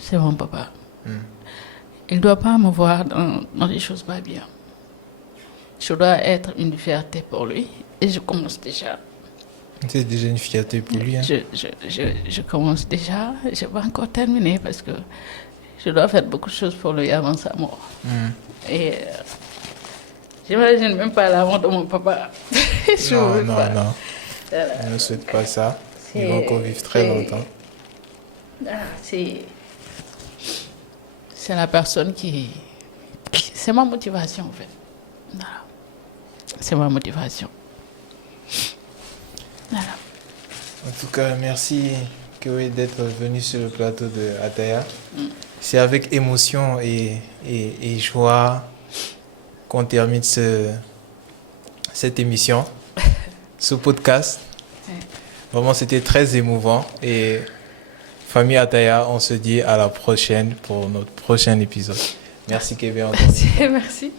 c'est mon papa. Il ne doit pas me voir dans des choses pas bien. Je dois être une fierté pour lui. Et je commence déjà. C'est déjà une fierté pour lui. Hein. Je commence déjà. Je vais pas encore terminer parce que je dois faire beaucoup de choses pour lui avant sa mort. Et j'imagine même pas la mort de mon papa. Non. Je ne souhaite pas ça. Il va encore vivre très longtemps. C'est la personne qui... C'est ma motivation, en fait. Voilà. C'est ma motivation. Voilà. En tout cas, merci Chloé d'être venue sur le plateau de Ataya. C'est avec émotion et joie qu'on termine cette émission, ce podcast. Vraiment, c'était très émouvant. Et famille Ataya, on se dit à la prochaine pour notre prochain épisode. Merci Kébé. Merci.